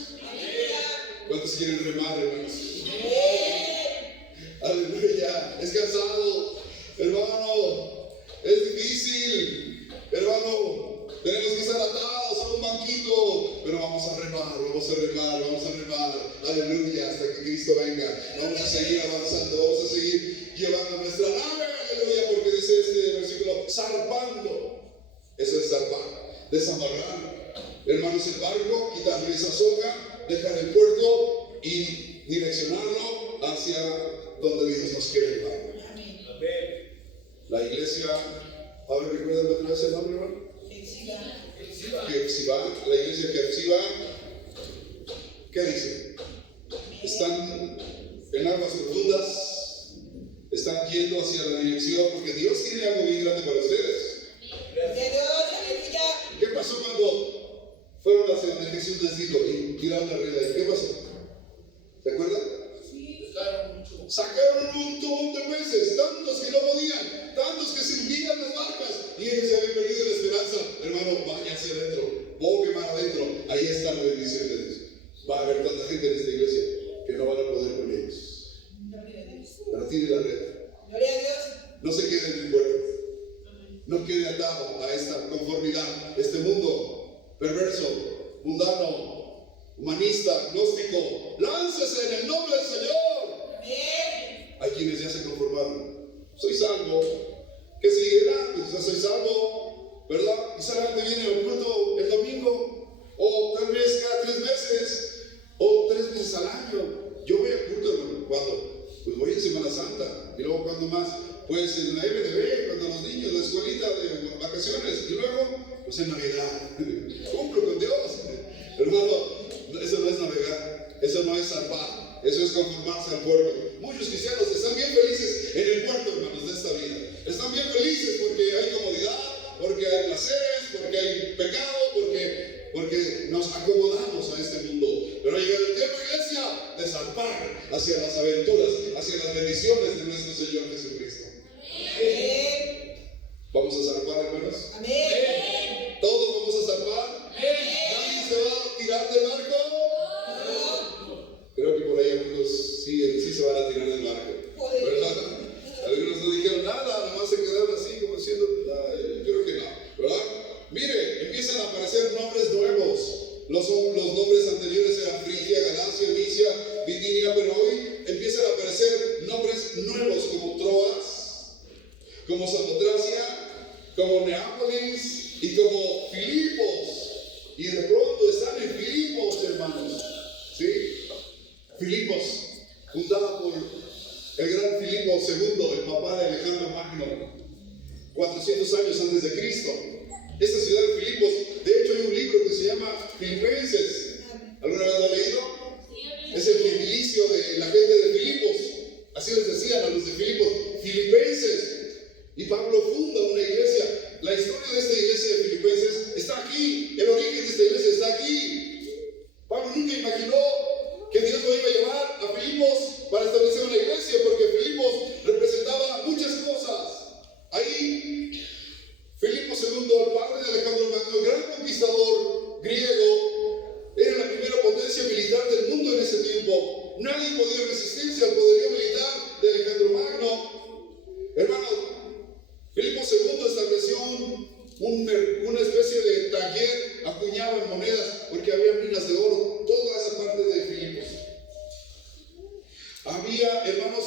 ¿Cuántos quieren remar, hermanos? Aleluya. Es cansado, hermano. Es difícil, hermano. Tenemos que estar atados a un banquito, pero vamos a remar, vamos a remar, vamos a remar. Aleluya, hasta que Cristo venga. Vamos a seguir avanzando, vamos a seguir llevando nuestra nave. Aleluya, porque dice este versículo, zarpando. Eso es zarpar, desamarrar. Hermanos, el barco, quitarle esa soga, dejar el puerto y direccionarlo hacia donde Dios nos quiere llevar. Amén. La iglesia, a ver, ¿recuerdan otra vez el nombre, hermano? Jefsiba, la iglesia Jefsiba, ¿qué dice? Están en aguas profundas, están yendo hacia la dirección, porque Dios tiene algo bien grande para ustedes. ¿Qué pasó cuando fueron hacia donde Jesús les dijo y tiraron la red ahí? ¿Qué pasó? ¿Se acuerdan? Sí. Sacaron un montón de peces, tantos que no podían, tantos que se hundían las barcas, y ellos se habían perdido la esperanza. Hermano, vaya hacia adentro, bogue mar adentro. Ahí está la bendición de Dios. Va a haber tanta gente en esta iglesia que no van a poder con ellos. Pero tire la red. Gloria a Dios. No se quede en el puerto. No quede atado a esta conformidad, este mundo perverso, mundano, humanista, gnóstico. Láncese en el nombre del Señor. Amén. quienes ya se conformaron. Soy salvo. ¿Qué sigue? Pues ya soy salvo, ¿verdad? Y solamente viene al culto el domingo, o tal vez cada 3 meses, o 3 veces al año. Yo voy al culto, hermano. ¿Cuándo? Pues voy en Semana Santa. Y luego, ¿cuándo más? Pues en la MDB, cuando los niños, la escuelita de vacaciones. Y luego, pues en Navidad. Cumplo con Dios. Hermano, eso no es navegar. Eso no es salvar. Eso es conformarse al puerto. Muchos cristianos están bien felices en el puerto, hermanos, de esta vida. Están bien felices porque hay comodidad, porque hay placeres, porque hay pecado, porque nos acomodamos a este mundo. Pero llega el tiempo, iglesia, de zarpar hacia las aventuras, hacia las bendiciones de nuestro Señor Jesucristo. Amén. ¿Vamos a zarpar, hermanos? Amén. ¿Todos vamos a zarpar? ¿Nadie se va a tirar del barco? Creo que por ahí algunos sí se van a tirar del barco, ¿verdad? Algunos no dijeron nada, nomás se quedaron así como diciendo, yo creo que no, ¿verdad? Mire, empiezan a aparecer nombres nuevos. Los nombres anteriores eran Frigia, Galacia, Misia, Bitinia, pero hoy empiezan a aparecer nombres nuevos como Troas, como Samotracia, como Neápolis y como Filipos. Y de pronto están en Filipos, hermanos. ¿Sí? Filipos, fundada por el gran Filipo II, el papá de Alejandro Magno, 400 años antes de Cristo. Esta ciudad de Filipos, de hecho hay un libro que se llama Filipenses. ¿Alguna vez lo ha leído? Es el gentilicio de la gente de Filipos. Así les decían a los de Filipos, filipenses. Y Pablo funda una iglesia. La historia de esta iglesia de Filipenses está aquí. El origen de esta iglesia está aquí. Pablo nunca imaginó que Dios lo iba a llevar a Filipos para establecer una iglesia, porque Filipos representaba muchas cosas. Ahí, Filipo II, el padre de Alejandro Magno, el gran conquistador griego, era la primera potencia militar del mundo en ese tiempo. Nadie podía resistirse al poderío militar de Alejandro Magno. Hermano, Filipo II estableció una especie de taller, acuñaban monedas porque había minas de oro, toda esa parte de Filipos. Había, hermanos,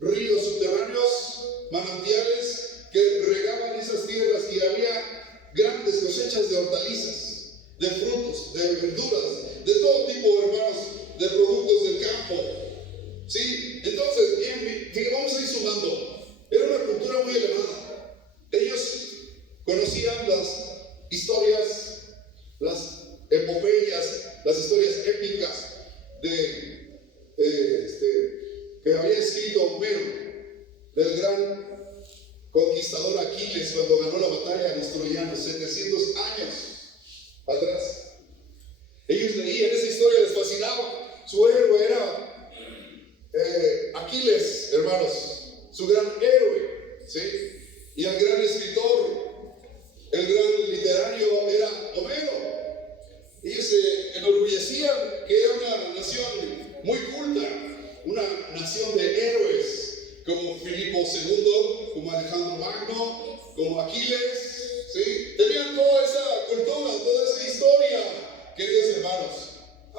ríos subterráneos, manantiales que regaban esas tierras, y había grandes cosechas de hortalizas, de frutos, de verduras, de todo tipo, hermanos, de productos del campo. ¿Sí? Entonces, vamos a ir sumando. Era una cultura muy elevada. Ellos conocían las historias, las epopeyas, las historias épicas que había escrito Homero, del gran conquistador Aquiles, cuando ganó la batalla de los troyanos 700 años atrás. Ellos leían esa historia, les fascinaba. Su héroe era Aquiles, hermanos, su gran héroe, ¿sí? Y el gran escritor, el gran literario era Homero. Ellos se enorgullecían que era una nación muy culta, una nación de héroes, como Filipo II, como Alejandro Magno, como Aquiles, ¿sí? Tenían toda esa cultura, toda esa historia, queridos hermanos.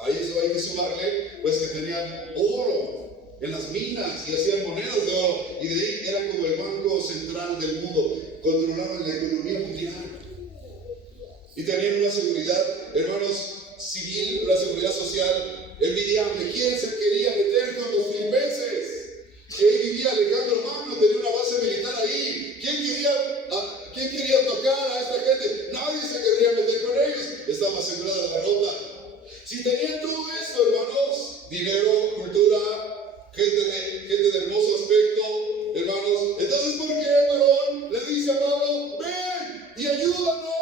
A eso hay que sumarle, pues, que tenían oro en las minas y hacían monedas de oro, y de ahí eran como el banco central del mundo, controlaban la economía mundial. Y tenían una seguridad, hermanos, civil, una seguridad social envidiable. ¿Quién se quería meter con los filipenses? Que ahí vivía Alejandro Magno, tenía una base militar ahí. ¿Quién quería tocar a esta gente? Nadie se quería meter con ellos. Estaba sembrada la derrota. Si tenían todo esto, hermanos, dinero, cultura, gente de hermoso aspecto, hermanos, entonces, ¿por qué, varón? Le dice a Pablo, ven y ayúdanos.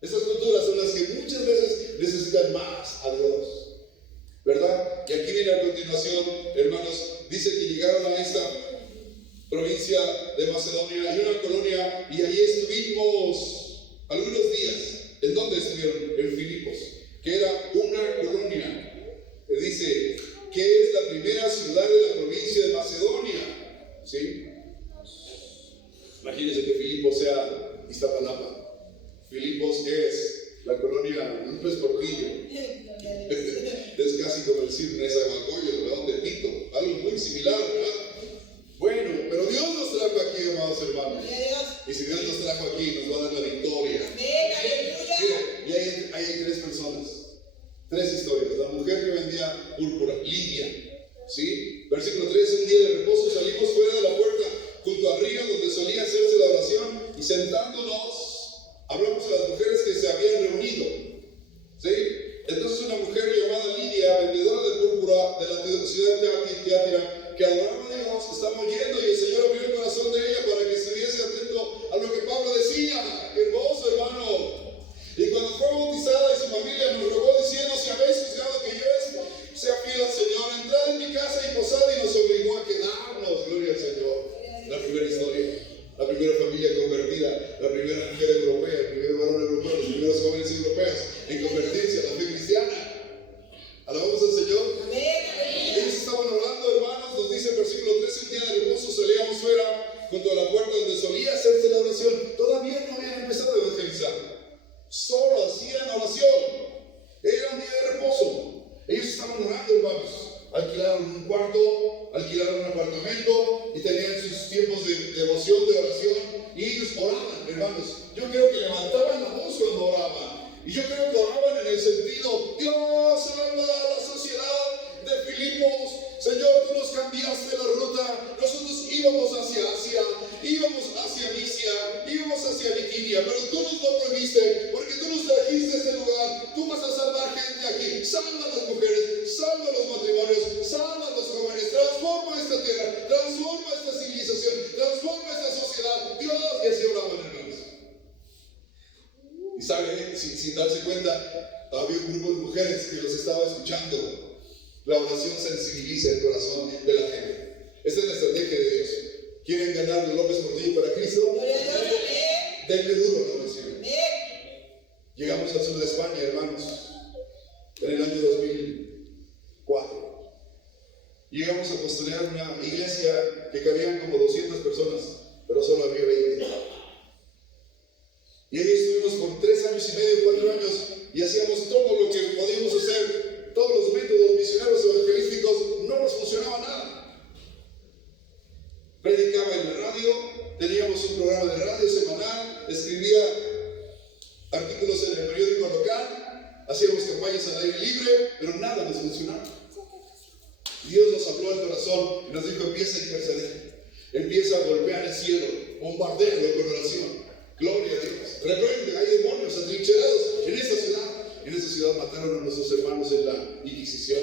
Esas culturas son las que muchas veces necesitan más a Dios, ¿verdad? Y aquí viene a continuación, hermanos, dice que llegaron a esta provincia de Macedonia y una colonia, y allí estuvimos algunos días. ¿En dónde estuvieron? En Filipos, que era una colonia. Dice que es la primera ciudad de la provincia de Macedonia, ¿sí? Imagínense que Filipos sea Iztapalapa. Filipos es la colonia, no es Portillo. Es casi como decir Nezahualcóyotl, ¿verdad? De Tito, algo muy Versículo 3, un día de reposo salimos fuera de la puerta, junto al río donde solía hacerse la oración, y sentándonos, hablamos a las mujeres que se habían reunido. ¿Sí? Entonces una mujer llamada Lidia, vendedora de púrpura de la ciudad de Tiatira, que adoraba a Dios, estaba oyendo, y el Señor abrió el corazón de ella para que estuviese atento a lo que Pablo decía. ¡Qué hermoso, hermano! Y cuando fue bautizada y su familia nos rogó diciendo: si habéis juzgado que yo sea fiel al Señor, entrad en mi casa y posad, y nos obligó a quedarnos. Gloria al Señor. La primera historia, la primera familia convertida, la primera mujer europea, el primer varón europeo, los primeros jóvenes europeos en convertirse a la fe cristiana. Alabamos al Señor. Ellos estaban orando, hermanos. Nos dice el versículo 13: un día de reposo salíamos fuera junto a la puerta donde solía hacerse la oración. Todavía no habían empezado a evangelizar, solo hacían oración. Era un día de reposo. Ellos estaban orando, hermanos. Alquilaron un cuarto, alquilaron un apartamento y tenían sus tiempos de devoción, de oración, y ellos oraban, hermanos. Yo creo que levantaban la voz cuando oraban, y yo creo que oraban en el sentido: Dios, salva a la sociedad de Filipos. Señor, tú nos cambiaste la ruta. Nosotros íbamos hacia Asia, íbamos hacia Misia, íbamos hacia Bitinia, pero tú nos lo prohibiste, porque tú nos trajiste a este lugar. Tú vas a salvar gente aquí. Salva a las mujeres, salva a los matrimonios, salva a los jóvenes. Transforma esta tierra, transforma esta civilización, transforma esta sociedad. Dios, y así oraban, hermanos. Y sabe, sin darse cuenta, había un grupo de mujeres que los estaba escuchando. La oración sensibiliza el corazón de la gente. Esa es la estrategia de Dios. ¿Quieren ganar López Portillo para Cristo? Denle duro a la oración. Llegamos al sur de España, hermanos, en el año 2004. Llegamos a pastorear una iglesia que cabían como 200 personas, pero solo había 20. Y ahí estuvimos por 3 años y medio, 4 años, y hacíamos todo lo que podíamos hacer. Todos los métodos misioneros evangelísticos, no nos funcionaba nada. Predicaba en la radio, teníamos un programa de radio semanal, escribía artículos en el periódico local, hacíamos campañas al aire libre, pero nada nos funcionaba. Dios nos habló al corazón y nos dijo: empieza a interceder, empieza a golpear el cielo, bombardéalo con oración. Gloria a Dios. Reprende, hay demonios atrincherados en esta ciudad. En esa ciudad mataron a nuestros hermanos en la Inquisición,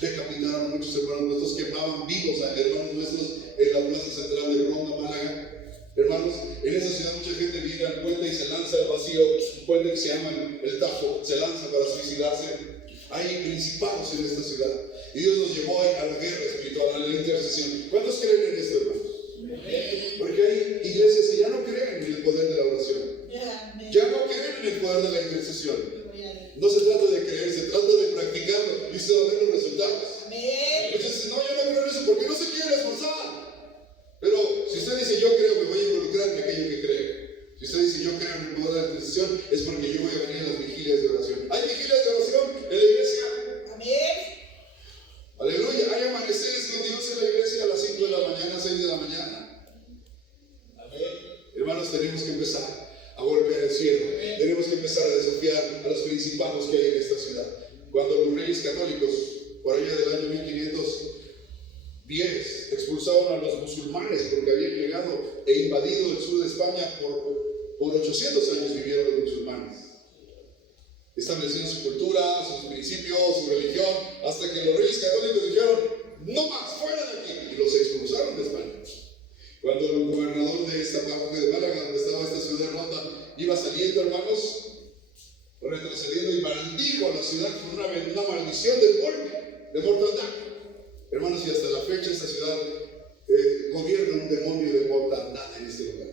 decapitaron a muchos hermanos nuestros, quemaban vivos a hermanos nuestros en la plaza central de Ronda, Málaga. Hermanos, en esa ciudad mucha gente viene al puente y se lanza al vacío, un puente que se llama el Tajo, se lanza para suicidarse. Hay principados en esta ciudad, y Dios nos llevó a la guerra espiritual, a la intercesión. ¿Cuántos creen en esto, hermanos? Porque hay iglesias que ya no creen en el poder de la oración, ya no creen en el poder de la intercesión. No se trata de creer, se trata de practicarlo, y usted va a ver los resultados. Muchos dicen: no, yo no creo en eso porque no se quiere esforzar. Pero si usted dice: yo creo, me voy a involucrar en aquello que creo. Si usted dice: yo creo en el poder de la intercesión, es porque yo voy a venir a las vigilias de oración. ¿Hay vigilias de oración en la iglesia? Amén. Aleluya. Hay amaneceres con Dios en la iglesia a las 5 de la mañana, 6 de la mañana. Amén. Hermanos, tenemos que empezar a golpear el cielo. Tenemos que empezar a desafiar a los principados que hay en esta ciudad. Cuando los reyes católicos, por allá del año 1510, expulsaron a los musulmanes porque habían llegado e invadido el sur de España, por 800 años vivieron los musulmanes, establecieron su cultura, sus principios, su religión, hasta que los reyes católicos dijeron: no más, fuera de aquí, y los expulsaron de España. Cuando el gobernador de esta parte de Málaga, donde estaba esta ciudad de Ronda, iba saliendo, hermanos, retrocediendo, y maldijo a la ciudad con una maldición de muerte, de mortandad. Hermanos, y hasta la fecha esta ciudad gobierna un demonio de mortandad en este lugar.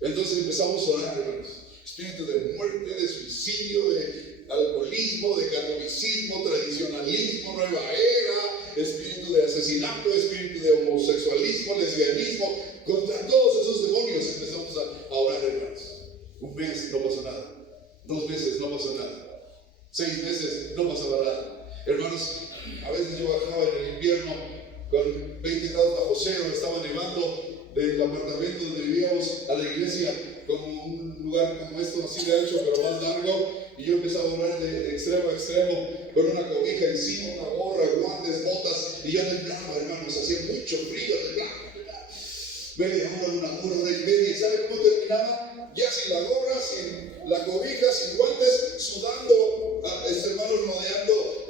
Entonces empezamos a orar, hermanos. Espíritu de muerte, de suicidio, de alcoholismo, de catolicismo, tradicionalismo, nueva era, espíritu de asesinato, espíritu de homosexualismo, lesbianismo. Contra todos esos demonios empezamos a orar, hermanos. 1 mes no pasó nada, 2 meses no pasó nada, 6 meses no pasaba nada. Hermanos, a veces yo bajaba en el invierno con 20 grados bajo cero, estaba nevando, del apartamento donde vivíamos a la iglesia, como un lugar como esto, así de ancho pero más largo, y yo empezaba a orar de extremo a extremo, con una cobija encima, una gorra, guantes, botas, y yo temblaba, hermanos, hacía mucho frío, temblaba. Media hora, 1 hora y media, ¿y sabe cómo terminaba? Ya sin la gorra, sin la cobija, sin guantes, sudando, hermanos, rodeando,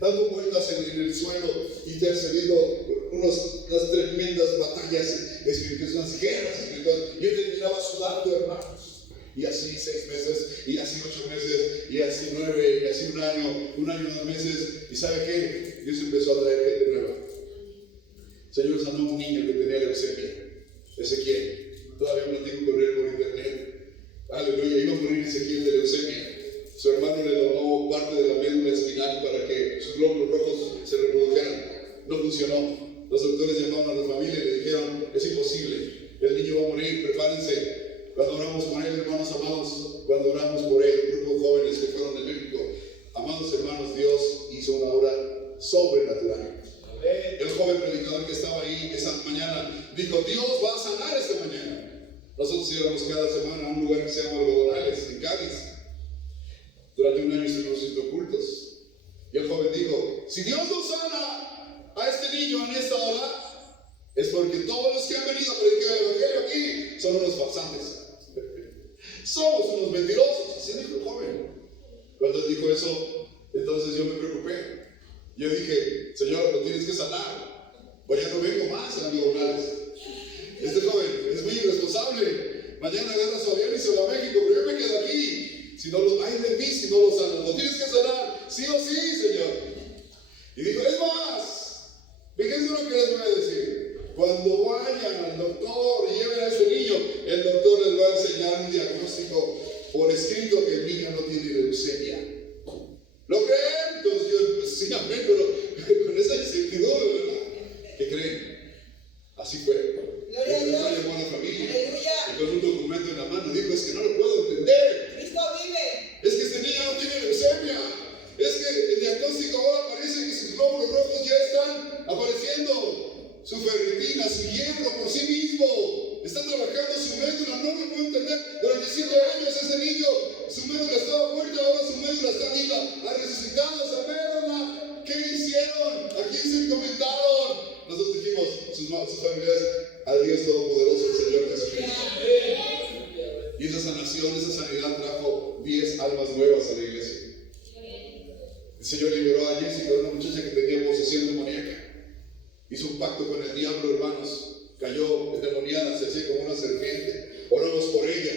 dando vueltas en el suelo, intercediendo unas tremendas batallas espirituales, unas guerras espirituales. Yo terminaba sudando, hermanos. Y así 6 meses, y así 8 meses, y así 9, y así un año, 2 meses. ¿Y sabe qué? Dios empezó a traer gente nueva. El Señor sanó a un niño que tenía leucemia, Ezequiel. Todavía platico con él por internet. Aleluya, iba a morir Ezequiel de leucemia. Su hermano le donó parte de la médula espinal para que sus glóbulos rojos se reprodujeran. No funcionó. Los doctores llamaron a la familia y le dijeron: es imposible, el niño va a morir, prepárense. Cuando oramos por él, hermanos amados, cuando oramos por él, un grupo de jóvenes que fueron de México, amados hermanos, Dios hizo una obra sobrenatural. El joven predicador que estaba ahí esa mañana dijo: Dios va a sanar esta mañana. Nosotros íbamos cada semana a un lugar que se llama Algodonales, en Cádiz. Durante un año estuvimos haciendo cultos. Y el joven dijo: si Dios no sana a este niño en esta hora, es porque todos los que han venido a predicar el evangelio aquí son unos farsantes. Somos unos mentirosos. Así dijo el joven. Cuando dijo eso, entonces yo me preocupé. Yo dije: Señor, lo tienes que sanar, o ya no vengo más a Algodonales. Este joven es muy irresponsable. Mañana agarra su avión y se va a México, pero yo me quedo aquí. Si no lo, ay de mí si no lo sanas, lo tienes que sanar, sí o sí, Señor. Y dijo: es más, fíjense lo que les voy a decir. Cuando vayan al doctor y lleven a ese niño, el doctor les va a enseñar un diagnóstico por escrito que el niño no tiene leucemia. ¿Lo creen? Entonces yo, pues, sí, amén, pero con esa incertidumbre, ¿verdad? ¿Qué creen? Así fue. El doctor llamó a la familia y con un documento en la mano dijo: es que no lo puedo entender. Cristo vive. Es que este niño no tiene leucemia. Es que el diagnóstico ahora parece que sus glóbulos rojos ya están apareciendo. Su ferritina, su hierro por sí mismo. Está trabajando su médula, no lo puedo entender. Durante 7 años ese niño, su médula estaba muerta, ahora su médula está viva. Ha resucitado esa médula. ¿Qué hicieron? ¿A quién se encomendaron? Nosotros dijimos, sus familiares, al Dios Todopoderoso, el Señor Jesucristo. Y esa sanación, esa sanidad trajo 10 almas nuevas a la iglesia. El Señor liberó a Jessica, una muchacha que tenía posesión demoníaca. Hizo un pacto con el diablo, hermanos. Cayó endemoniada, se hacía como una serpiente. Oramos por ella.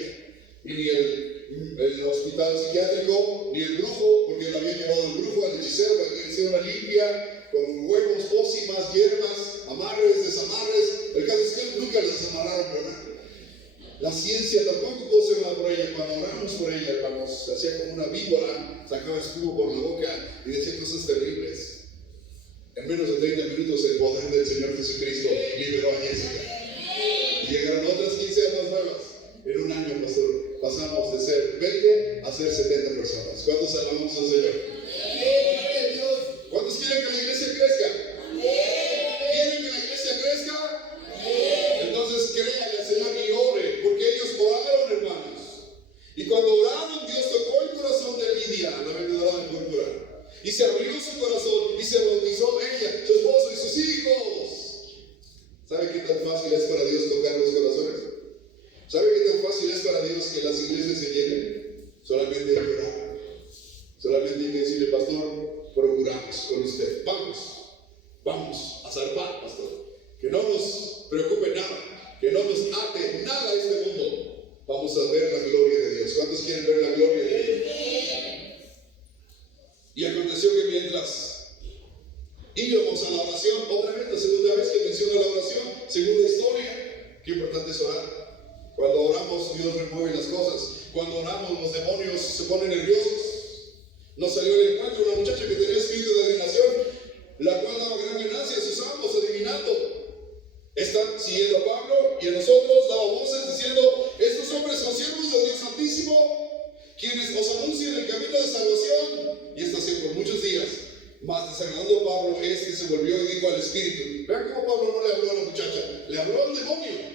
Y ni el hospital psiquiátrico, ni el brujo, porque le habían llevado al brujo, al hechicero, para que le hiciera una limpia, con huevos, pócimas, hierbas, amarres, desamarres. El caso es que nunca las desamarraron, ¿verdad? La ciencia tampoco pudo ser nada por ella. Cuando oramos por ella, hermanos, se hacía como una víbora, sacaba espuma por la boca y decía cosas terribles. En menos de 30 minutos el poder del Señor Jesucristo liberó a Jessica. Y llegaron otras 15 almas nuevas. En un año, pastor, pasamos de ser 20 a ser 70 personas. ¿Cuántos alabamos al Señor? ¿Cuántos quieren que la iglesia crezca? ¿Quieren que la iglesia crezca? Entonces créanle al Señor y ore, porque ellos oraron, hermanos. Y cuando oraron, Dios tocó el corazón de Lidia, la vendedora de púrpura. Y se abrió su corazón y se bautizó ella, su esposo y sus hijos. ¿Sabe qué tan fácil es para Dios tocar los corazones? ¿Sabe qué tan fácil es para Dios que las iglesias se llenen? Solamente hay que orar. Solamente hay que decirle: pastor, procuramos con usted. Vamos a zarpar, pastor. Que no nos preocupe nada, que no nos ate nada a este mundo. Vamos a ver la gloria de Dios. ¿Cuántos quieren ver la gloria de Dios? Y aconteció que mientras íbamos a la oración, otra vez, la segunda vez que menciona la oración, segunda historia, qué importante es orar. Cuando oramos, Dios remueve las cosas. Cuando oramos, los demonios se ponen nerviosos. Nos salió al encuentro una muchacha que tenía espíritu de adivinación, la cual daba gran ganancia a sus amos adivinando. Están siguiendo a Pablo y a nosotros daba voces diciendo: estos hombres son siervos del Dios Santísimo, quienes os anuncian el camino de salvación. Y esto así por muchos días. Más desagradando a Pablo es que se volvió y dijo al espíritu. Vean cómo Pablo no le habló a la muchacha, le habló al demonio.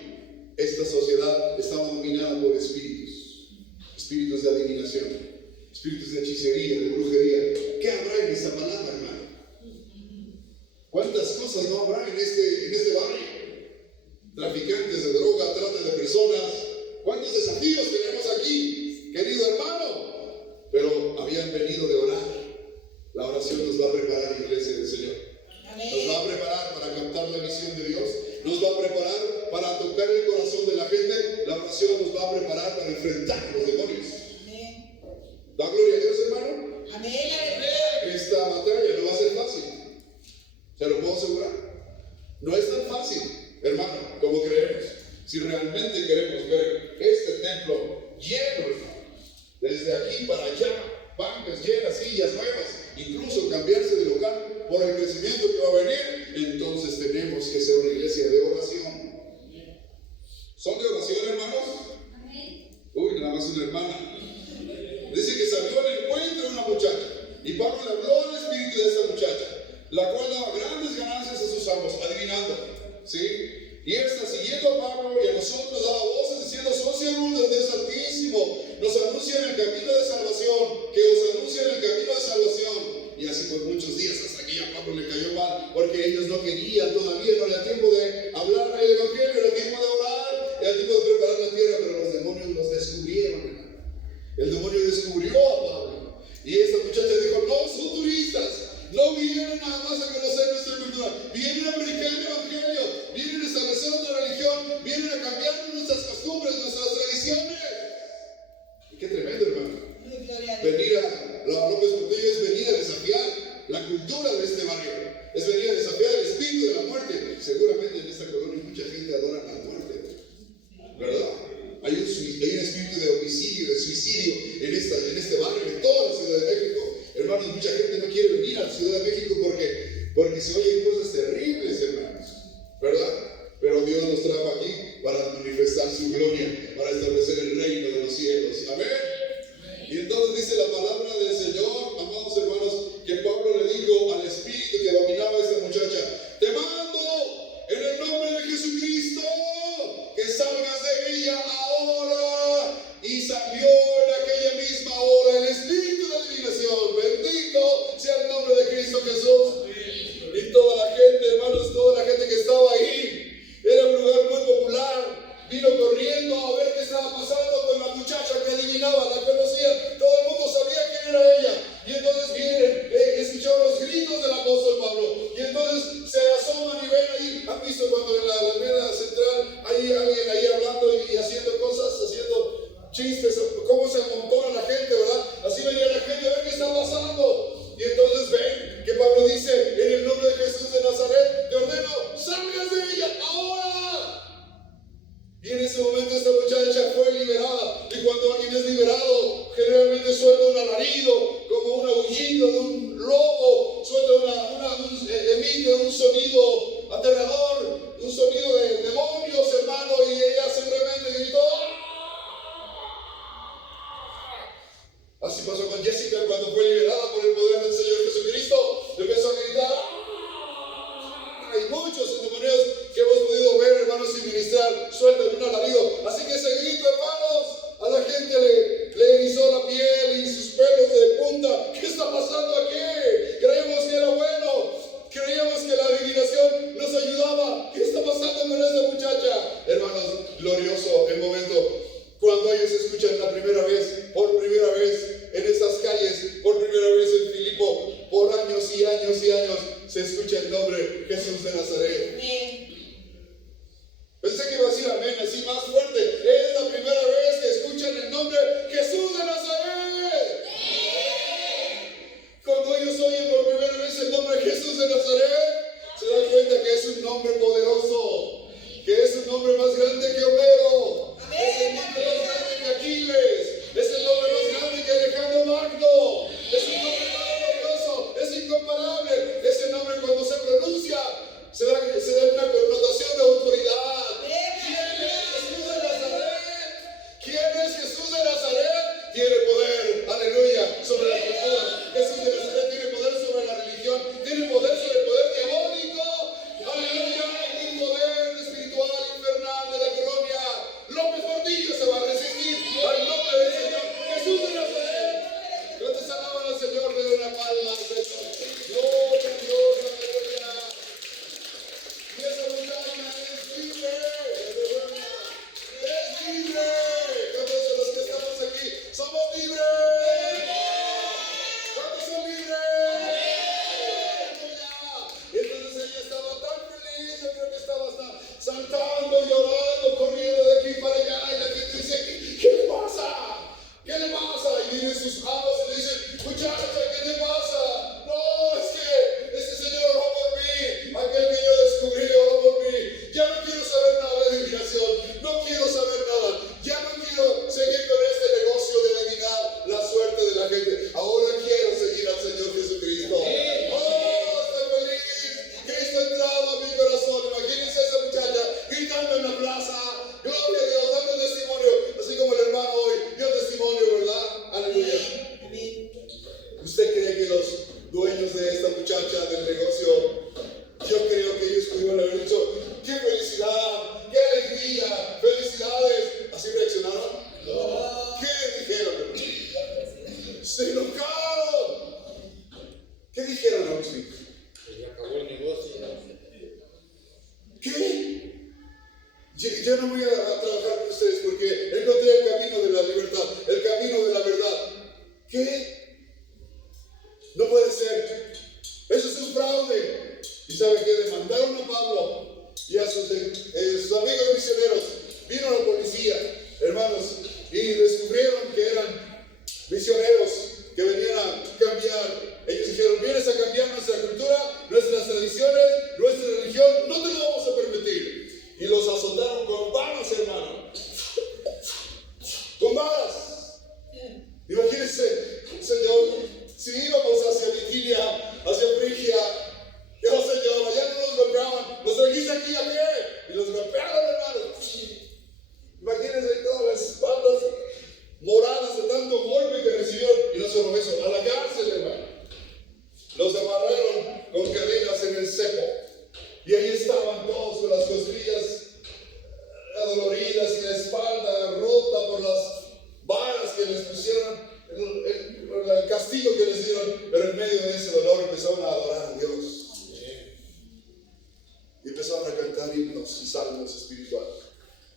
Esta sociedad estaba dominada por espíritus de adivinación, espíritus de hechicería, de brujería. ¿Qué habrá en esta palabra, hermano? ¿Cuántas cosas no habrá en este barrio? Traficantes de droga, trata de personas. ¿Cuántos desafíos tenemos aquí, querido hermano? Pero habían venido de orar. La oración nos va a preparar, iglesia del Señor. Nos va a preparar para captar la visión de Dios. Nos va a preparar para tocar el corazón de la gente. La oración nos va a preparar para enfrentar los demonios. ¿Da gloria a Dios, hermano? Amén. Esta batalla no va a ser fácil. Se lo puedo asegurar. No es tan fácil, hermano, como creemos. Si realmente queremos ver este templo lleno, hermano, desde aquí para allá, bancas llenas, sillas nuevas, incluso cambiarse de local por el crecimiento que va a venir, entonces tenemos que ser una iglesia de oración. ¿Son de oración, hermanos? Uy, nada más una hermana. Dice que salió al encuentro de una muchacha y Pablo le habló al espíritu de esa muchacha, la cual daba grandes ganancias a sus amos, adivinando, ¿sí? Y esta, siguiendo a Pablo y a nosotros, daba voces diciendo: son siervos del Dios Altísimo, nos anuncian el camino de salvación, que os anuncian el camino de salvación. Y así por muchos días, hasta que a Pablo le cayó mal, porque ellos no querían todavía, no era tiempo de hablar el evangelio, era tiempo de orar, era tiempo de preparar la tierra, pero los demonios los descubrieron. El demonio descubrió a Pablo. Y esta muchacha dijo: no son turistas, no vienen nada más a conocer nuestra cultura, vienen a predicar el evangelio, vienen a establecer otra religión, vienen a cambiar nuestras costumbres, nuestras tradiciones. Y qué tremendo, hermano. Venir a López Portillo es venir a desafiar la cultura de este barrio, es venir a desafiar el espíritu de la muerte. Seguramente en esta colonia mucha gente adora la muerte, ¿verdad? Hay un espíritu de homicidio, de suicidio en este barrio, en toda la Ciudad de México. Hermanos, mucha gente no quiere venir a la Ciudad de México porque se oyen cosas terribles, hermanos, ¿verdad? Pero Dios nos trajo aquí para manifestar su gloria, para establecer el reino de los cielos. Amén. Y entonces dice la palabra del Señor, amados hermanos, que Pablo le dijo al espíritu que dominaba a esta muchacha: te mando en el nombre de Jesucristo que salgas de ella ahora. Y salió en aquella misma hora el espíritu de adivinación. Bendito sea el nombre de Cristo Jesús. Y toda la gente, hermanos, toda la gente que estaba ahí, era un lugar muy popular, vino corriendo a ver qué estaba pasando con la muchacha que adivinaba, la conocía, todo el mundo sabía quién era ella. Y entonces vienen, escucharon los gritos del apóstol Pablo, y entonces se asoman y ven ahí. ¿Han visto cuando en la Alameda Central hay alguien ahí hablando y haciendo cosas, haciendo chistes, cómo se amontona la gente, ¿verdad? Así venía la gente a ver qué está pasando. Y entonces ven que Pablo dice: en el nombre de Jesús de Nazaret, te ordeno, salgas de ella ahora. Y en ese momento esta muchacha fue liberada. Y cuando alguien es liberado, generalmente suelta un alarido, como un aullido de un lobo, emite un sonido aterrador, un sonido de demonios, hermano. Y ella simplemente gritó. Así pasó con Jessica cuando fue liberada por el poder del Señor Jesucristo. Empezó a gritar. Hay muchos endemoniados que hemos podido ver, hermanos, y ministrar, sueltan un alarido. Así que ese grito, hermanos, a la gente le erizó la piel y sus pelos de punta. ¿Qué está pasando aquí? Creíamos que era bueno, creíamos que la adivinación nos ayudaba. ¿Qué está pasando con esta muchacha? Hermanos, glorioso el momento cuando ellos escuchan la primera vez, por primera vez en estas calles, por primera vez en Filipo, por años y años y años, se escucha el nombre Jesús de Nazaret. Pensé que iba a decir amén, así más fuerte. Es la primera vez que escuchan el nombre Jesús de Nazaret. Cuando ellos oyen por primera vez el nombre Jesús de Nazaret, se dan cuenta que es un nombre poderoso, que es un nombre más grande que Homero, es el nombre más grande que Aquiles, Yo no voy a trabajar con ustedes porque encontré el camino de la libertad, el camino de la verdad. ¿Qué? No puede ser. Eso es un fraude. ¿Y sabe qué? Demandaron a Pablo y a sus amigos misioneros. Vino la policía, hermanos, y descubrieron que eran misioneros que venían a cambiar. Ellos dijeron: vienes a cambiar nuestra cultura, nuestras tradiciones, nuestra religión, no te lo vamos a permitir. Y los azotaron con varas, hermano. Con varas. Imagínense, Señor, si íbamos hacia Bitinia, hacia Frigia, Señor, allá no nos golpeaban. ¿Nos trajiste aquí a qué? Y los golpearon, hermanos. Imagínense todas las espaldas moradas de tanto golpe que recibieron. Y no solo eso, a la cárcel, hermano. Los amarraron con cadenas en el cepo. Y ahí estaban todos con las costillas adoloridas y la espalda rota por las varas que les pusieron, el castigo que les dieron. Pero en medio de ese dolor empezaron a adorar a Dios. Y empezaron a cantar himnos y salmos espirituales.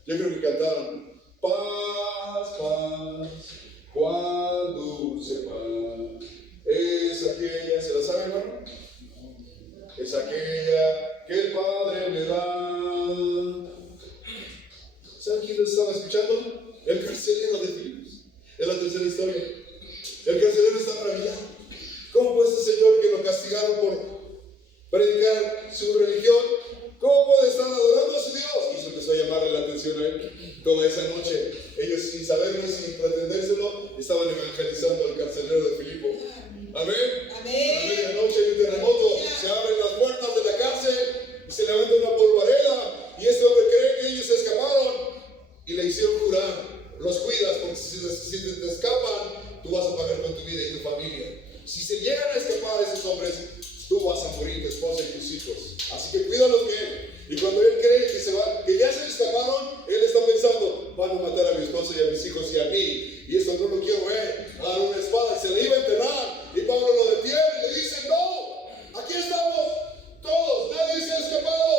Yo creo que cantaron: paz, paz, cuán dulce paz es aquella. ¿Se la sabe, hermano? Es aquella que el Padre me da. ¿Saben quién lo estaba escuchando? El carcelero de Filipos. Es la tercera historia. El carcelero está maravillado. ¿Cómo puede este señor, que lo castigaron por predicar su religión, cómo puede estar adorando a su Dios? Y eso empezó a llamarle la atención a él. Toda esa noche, ellos, sin saberlo, sin pretendérselo, estaban evangelizando al carcelero de Filipos. Amén. Amén. A medianoche hay un terremoto, se abren las puertas de la cárcel y se levanta una polvareda, y este hombre cree que ellos se escaparon y le hicieron jurar: los cuidas, porque si te escapan, tú vas a pagar con tu vida y tu familia. Si se llegan a escapar esos hombres, tú vas a morir, tu esposa y tus hijos. Así que cuídalos bien. Y cuando él cree que ya se escaparon, él está pensando: van a matar a mi esposa y a mis hijos y a mí, y eso no lo quiero ver. Agarra una espada y se le iba a enterrar. Y Pablo lo detiene y le dice: no, aquí estamos todos, nadie se ha escapado.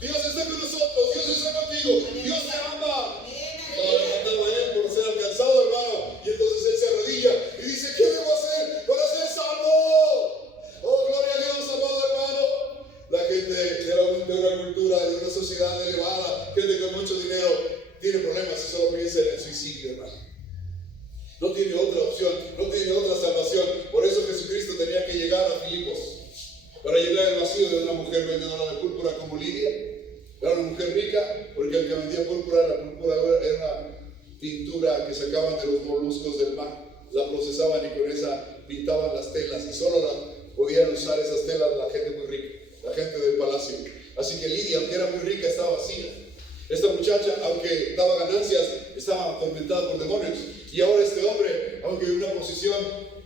Dios está con nosotros, Dios está contigo, Dios te ama. Estaba levantado a él por ser alcanzado, hermano. Y entonces él se arrodilla y dice: ¿qué debo hacer para ser salvo? Oh, gloria a Dios, amado hermano. La gente de una cultura, de una sociedad elevada, gente con mucho dinero, tiene problemas y solo piensa en el suicidio, hermano. No tiene otra opción, no tiene otra salvación. Por eso Jesucristo tenía que llegar a Filipos, para llenar el vacío de una mujer vendedora de púrpura como Lidia. Era una mujer rica, porque el que vendía púrpura, la púrpura era una pintura que sacaban de los moluscos del mar. La procesaban y con esa pintaban las telas, y solo podían usar esas telas la gente muy rica, la gente del palacio. Así que Lidia, aunque era muy rica, estaba vacía. Esta muchacha, aunque daba ganancias, estaba atormentada por demonios. Y ahora este hombre, aunque en una posición,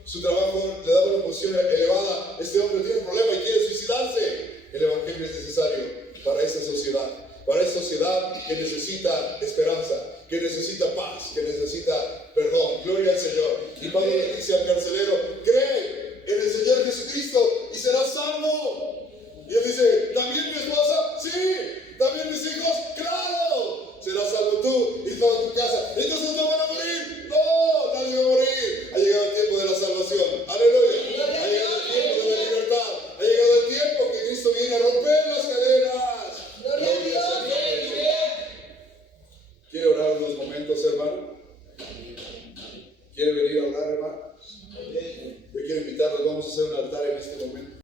su trabajo le daba una posición elevada, este hombre tiene un problema y quiere suicidarse. El evangelio es necesario para esta sociedad que necesita esperanza, que necesita paz, que necesita perdón. Gloria al Señor. Y Pablo le dice al carcelero: cree en el Señor Jesucristo y serás salvo. Y él dice: ¿también mi esposa? Sí. ¿También mis hijos? ¡Claro! Serás salvo tú y toda tu casa. Entonces no van a morir. No, nadie va a morir. Ha llegado el tiempo de la salvación. Aleluya. Ha llegado el tiempo de la libertad. Ha llegado el tiempo que Cristo viene a romper las cadenas. Gloria a Dios. ¿Quiere orar unos momentos, hermano? ¿Quiere venir a orar, hermano? Yo quiero invitarlos. Vamos a hacer un altar en este momento.